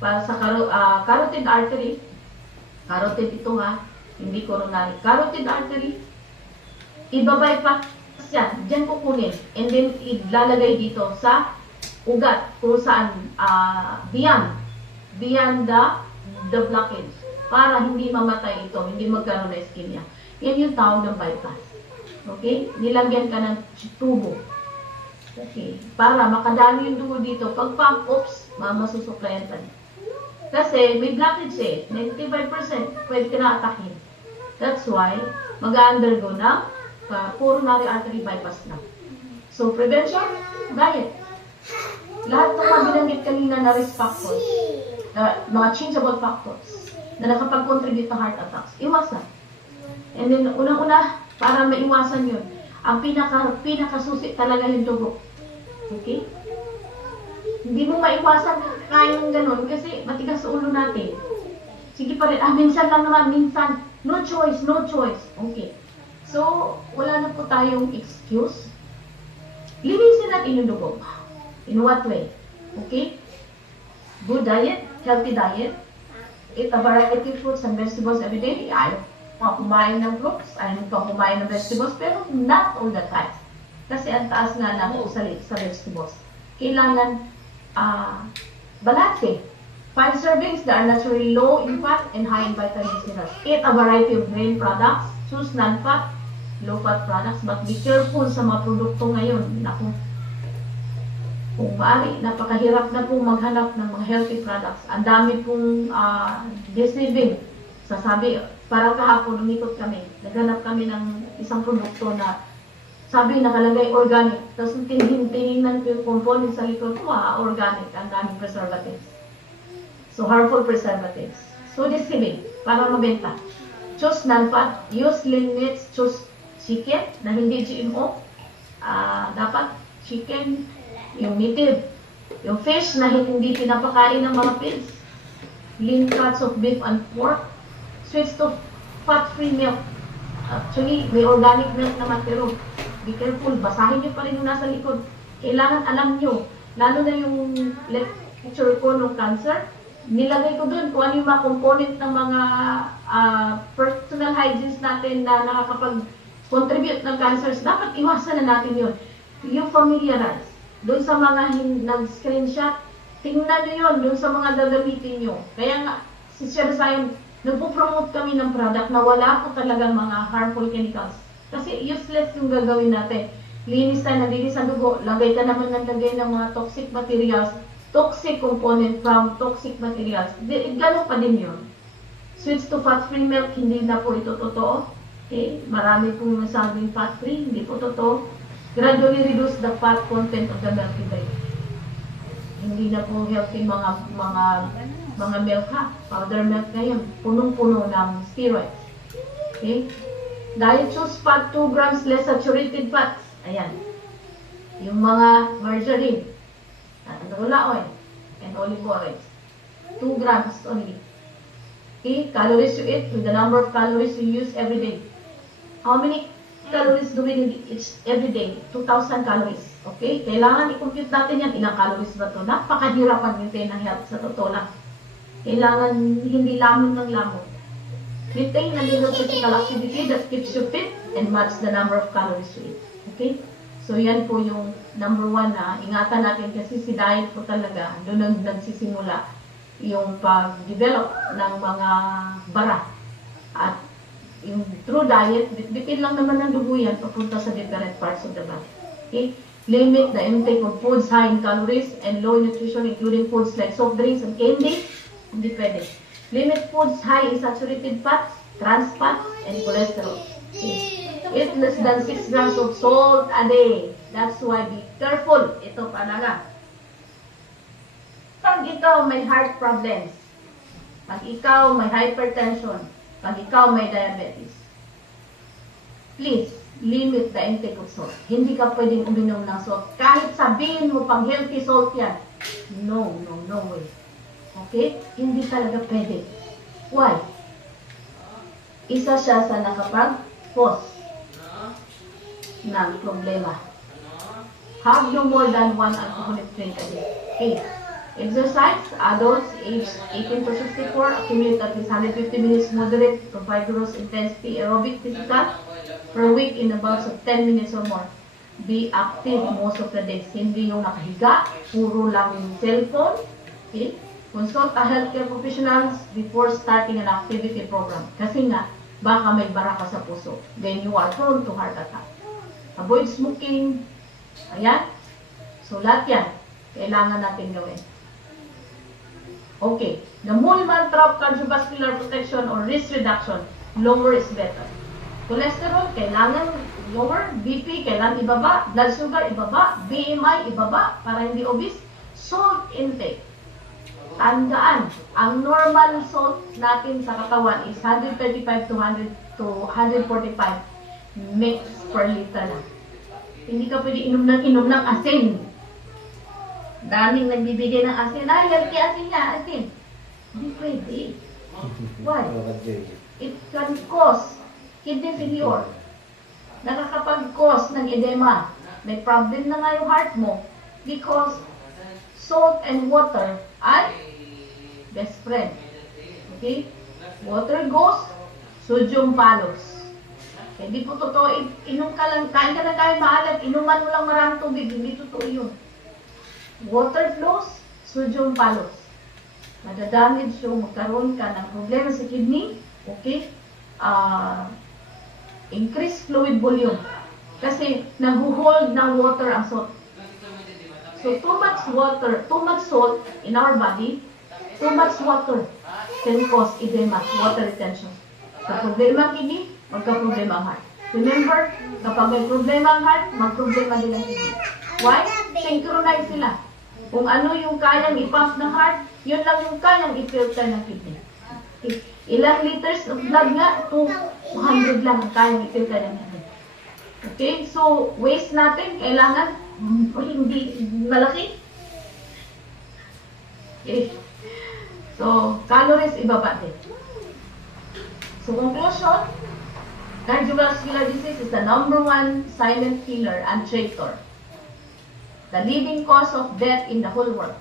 para sa carotid artery, carotid ito ha, hindi coronary, carotid artery, ibabypass yan, dyan kukunin, and then ilalagay dito sa ugat, kung saan, beyond the blockage, para hindi mamatay ito, hindi magkaroon na ischemia. Yan yung tawag ng bypass. Okay? Nilagyan ka ng tubo. Okay. Para makadalo yung dugo dito. Pag pump, masusuklayan pa. Kasi may blockage eh. 95% pwede ka na atakin. That's why, mag-undergo ng coronary artery bypass na. So, prevention, diet. Lahat ng mga binanggit kanina na risk factors, mga changeable factors, na nakapag-contribute ng heart attacks, iwasan. And then, unang-una, para maiwasan yun, ang pinakasusi talaga yung dugo. Okay? Hindi mo maiwasan kayang ganun kasi matigas sa ulo natin. Sige pa rin, minsan lang naman, minsan, no choice. Okay. So, wala na po tayong excuse. Linisin natin yung dugo. In what way? Okay? Good diet, healthy diet. Eat a variety of fruits and vegetables every day. Ayaw kumain ng fruits, ayaw kumain ng vegetables, pero not all the time. Kasi ang taas nga ng usalit sa vegetables. Kailangan balanse. 5 servings that are naturally low in fat and high in vitamins and minerals. Eat a variety of grain products. Choose non-fat, low-fat products, but be careful sa mga produkto ngayon. Naku, kung maaari, napakahirap na pong maghanap ng mga healthy products. Ang dami pong deceiving. Sasabi, parang kahapon, umikot kami. Naghanap kami ng isang produkto na sabi nakalagay organic. Tapos tinignan ko yung component sa likod ko, organic. Ang daming preservatives. So, harmful preservatives. So, deceiving. Para mabenta. Choose non-fat. Use lean meats. Choose chicken na hindi GMO. Dapat chicken, yung native. Yung fish na hindi pinapakain ng mga pigs. Lean cuts of beef and pork. Switch to fat-free milk. Actually, may organic milk naman, pero be careful, basahin nyo pa rin yung nasa likod. Kailangan alam nyo, lalo na yung lecture ko ng cancer, nilagay ko dun kung ano yung mga component ng mga personal hygienes natin na nakakapag-contribute ng cancers. Dapat iwasan na natin yun. Yung familiarize. Doon sa mga nag-screenshot, tingnan nyo yun, doon sa mga gagamitin nyo. Kaya nga, si Sir Zion, nagpo-promote kami ng product na wala po talagang mga harmful chemicals. Kasi useless yung gagawin natin. Linis tayo, nalinis ang dugo, lagay ka naman ng lagay ng mga toxic materials, toxic component from toxic materials. Ganun pa din yun. Switch to fat-free milk, hindi na po ito totoo. Okay? Marami pong nasabing fat-free, hindi po totoo. Gradually reduce the fat content of the milk intake. Hindi na po healthy mga milk ha. Powder milk na yun. Punong-puno ng steroids. Okay? Diet choose fat 2 grams less saturated fats. Ayan. Yung mga margarine, canola oil, and olive oil. 2 grams only. Okay? Calories you eat with the number of calories you use every day. How many calories do we need every day? 2,000 calories. Okay? Kailangan i-compute natin yan. Ilang calories ba ito? Napakahirapan maintain ang health sa totoo lang. Kailangan hindi lamon ng lamon. Maintain a little physical activity that keeps you fit and match the number of calories you eat. Okay? So yan po yung number 1 na ingatan natin kasi si diet po talaga doon nagsisimula yung pag-develop ng mga bara. At yung true diet, bitbitin lang naman ng dugo yan papunta sa different parts of the body. Okay? Limit the intake of foods high in calories and low in nutrition, including foods like soft drinks and candy. Hindi pwede. Limit foods high in saturated fats, trans fats, and cholesterol. Okay. Eat less than 6 grams of salt a day. That's why be careful. Ito talaga. Pag ikaw may heart problems, pag ikaw may hypertension, pag ikaw may diabetes, please, limit the intake of salt. Hindi ka pwedeng uminom ng salt. Kahit sabihin mo pang healthy salt yan. No way. Okay? Hindi talaga pwede. Why? Isa siya sa nakapag-cause ng problema. Have no more than 1 alcoholic drink a day. Okay. Exercise, adults aged 18 to 64 accumulate at least 150 minutes moderate to vigorous intensity aerobic physical per week in about 10 minutes or more. Be active most of the days. Hindi yung nakahiga, puro lang yung cellphone. Okay? Consult a healthcare professionals before starting an activity program. Kasi nga, baka may bara ka sa puso. Then you are prone to heart attack. Avoid smoking. Ayan. So, lahat yan, kailangan natin gawin. Okay. The mole mantra of cardiovascular protection or risk reduction, lower is better. Cholesterol, kailangan lower. BP, kailangan ibaba. Blood sugar, ibaba. BMI, ibaba para hindi obese. Salt intake. Tandaan, ang normal salt natin sa katawan is 135 to 145 mg per liter lang. Hindi ka pwede inom ng asin. Daming nagbibigay ng asin. Healthy asin niya, asin. Hindi pwede. Why? It can cause kidney failure. Nakakapag-cause ng edema. May problem na nga yung heart mo because salt and water ay best friend. Okay? Water goes, sodium follows. Hindi po totoo, inom ka lang, kain ka na kain maalat, inuman mo lang maraming tubig, hindi totoo yun. Water flows, sodium follows. Madadamage yung magkaroon ka ng problema sa kidney, okay? Increase fluid volume. Kasi nag-hold ng water ang salt. So too much water, too much salt in our body, too much water can cause edema, water retention. Sa problema ang kidney, magka-problema ang heart. Remember, kapag may problema ang heart, mag-problema din ang kidney. Why? Synchronize sila. Kung ano yung kayang ipump ng heart, yun lang yung kayang i-filter ng kidney. Okay. Ilang liters of blood nga? 200 lang ang kayang i-filter ng kidney. Okay? So, waste natin, kailangan hindi malaki. Okay? So, calories ibaba din. So, conclusion, cardiovascular disease is the #1 silent killer and traitor. The leading cause of death in the whole world.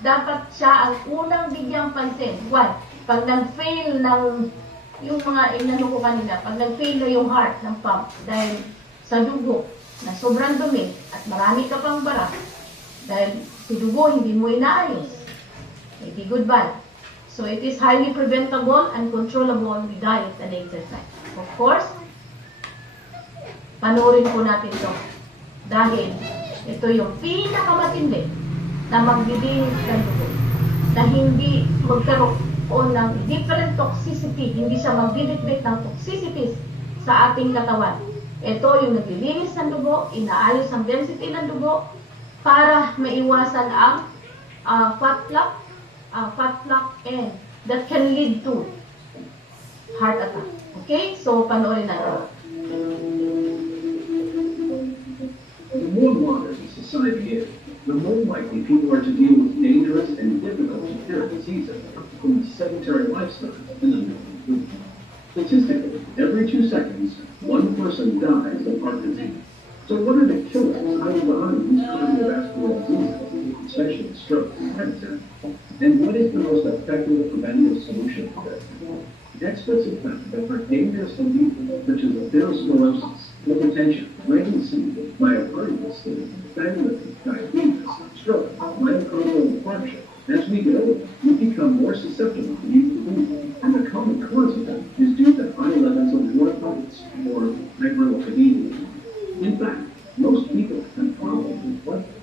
Dapat siya ang unang bigyang pansin. Why? Pag nag-fail ng, yung mga inano ko kanina, pag nag-fail na yung heart ng pump dahil sa dugo na sobrang dumi at marami ka pang bara dahil si dugo hindi mo inaayos. Maybe goodbye. So it is highly preventable and controllable with diet and exercise. Of course, panoorin po natin ito. Dahil ito yung pinakamatindi na magdidinis ng dugo. Na hindi magkaroon ng different toxicity, hindi siya magdidikbit ng toxicities sa ating katawan. Ito yung naglilinis ng dugo, inaayos ang density ng dugo para maiwasan ang fat plaque and that can lead to heart attack. Okay? So, panoorin natin. The more modern society is, the more likely people are to deal with dangerous and difficult to cure diseases from sedentary lifestyles and unhealthy food. Statistically, every 2 seconds, one person dies of heart disease. So what are the killers hiding behind these cardiovascular diseases, especially stroke and heart attack? And what is the most effective preventative solution for this? Experts have found that for dangerous diseases such as atherosclerosis, hypertension, pregnancy, myocardial disease, fatty diabetes, stroke, myocardial infarction, as we get older, we become more susceptible to these diseases, and the common cause of them is due to high levels of warfarin or hyperlipidemia. In fact, most people have problems with blood sugar.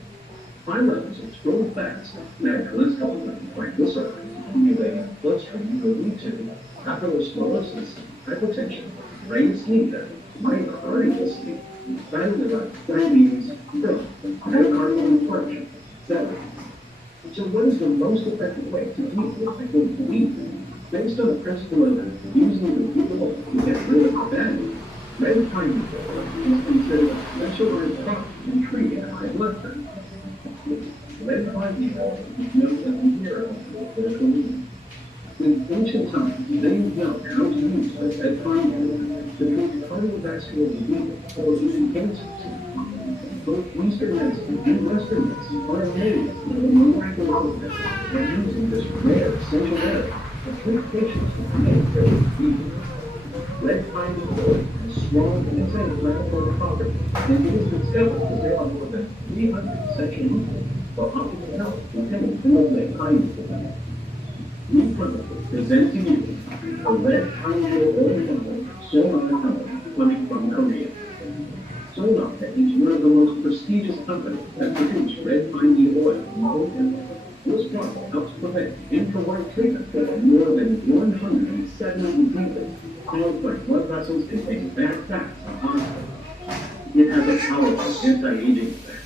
High levels of total fats, bad cholesterol, and triglycerides accumulating in the bloodstream will lead to atherosclerosis, hypertension, brain ischemia, myocardial disease, fatty liver, diabetes, stroke, myocardial infarction, etc. So what is the most effective way to deal with hypolipidemia? Based on the principle of using the people to get rid of the bad news, red pine oil is considered a specialized product in treating high blood pressure. Red pine oil is known as the hero of political leaders. In ancient times, they know how to use red pine oil to treat cardiovascular diseases or even cancers. Both Eastern medicine and Western medicine are amazed at the miraculous effect of using this rare essential oil to treat patients with many various diseases. Red pine oil has strong anti-inflammatory properties, and it is discovered that there are more than 300 essential nutrients for optimal health contained in the red pine oil. We present to you a red pine oil company, Sonata Company, coming from Korea. Sonata is one of the most prestigious companies that produce red pine oil in the world. This product helps prevent and provide treatment for more than 170 diseases caused by blood vessels containing bad fats and hospitals. It has a powerful anti-aging effect,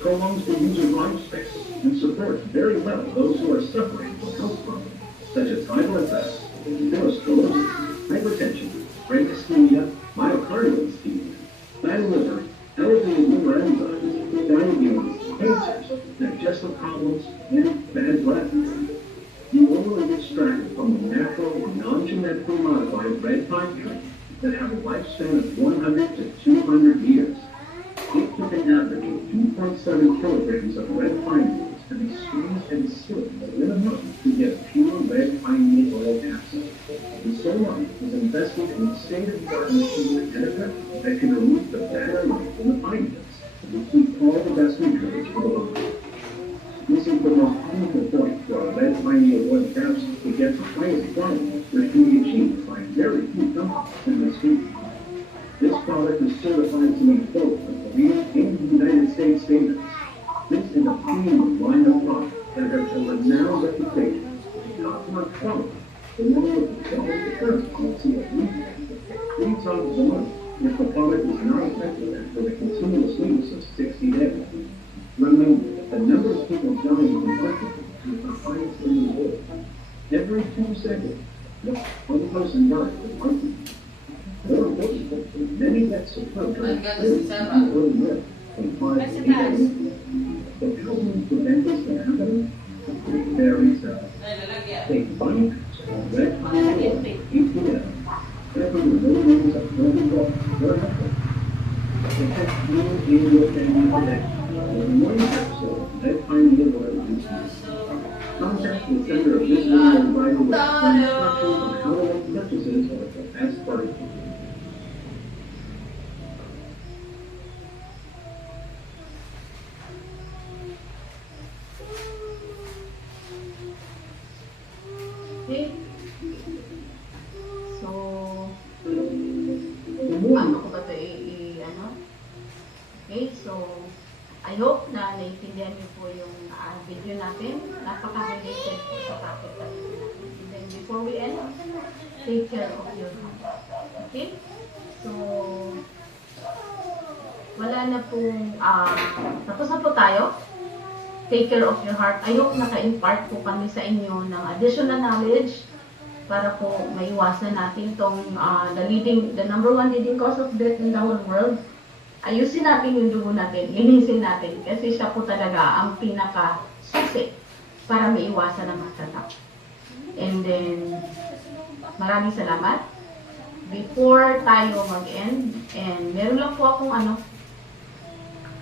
prolongs the user's lifespan, and supports very well those who are suffering from health problems such as high blood pressure, atherosclerosis, hypertension, brain ischemia, myocardial disease, fatty liver, elevated liver enzymes, diabetes, cancers, digestive problems, and bad breath. The oil is extracted from the natural, non-genetically modified red pine tree that have a lifespan of 100 to 200 years. It took an average of 2.7 kilograms of red pine leaves to be squeezed and distilled within a month to get pure red pine oil capsule. And so on is invested in state-of-the-art machinery and equipment that can remove the bad oil from the pine nuts and keep all the best nutrients for the body. This is the most critical point for a red pine oil capsule to get the highest quality, which can be achieved by very few companies in this field. This product is certified to meet both the Korean and the United States standards. This is a premium line of products that have a renowned reputation for top-notch quality, along with the quality assurance at least 3 times a month if the product is not effective for the continuous use of 60 days. Remember, the number of people dying from heart disease is the highest in the world. Every 2 seconds, one person dies of heart disease. More importantly, many deaths occur during But helping prevent this from happening is very simple. Take bike, red pine, EPM, whatever the rules of protocol, your effort. Protect you and your family today. In one episode, red pine needle oil. Contact the sender of this video and writer with instructions on how to make purchases of the best price. Okay? So, The more ano ko ba ito ano? Okay, so, I hope na naiintindihan niyo po yung video natin. Napaka-related po sa topic natin. And then, before we end, take care of your health. Okay? So, wala na pong, tapos na po tayo. Take care of your heart. I hope naka-impart po kami sa inyo ng additional knowledge para po maiwasan natin itong the number one leading cause of death in the whole world. Ayusin natin yung dugo natin, linisin natin, kasi siya po talaga ang pinaka-susi para maiwasan ang masatak. And then, maraming salamat. Before tayo mag-end, and meron lang po akong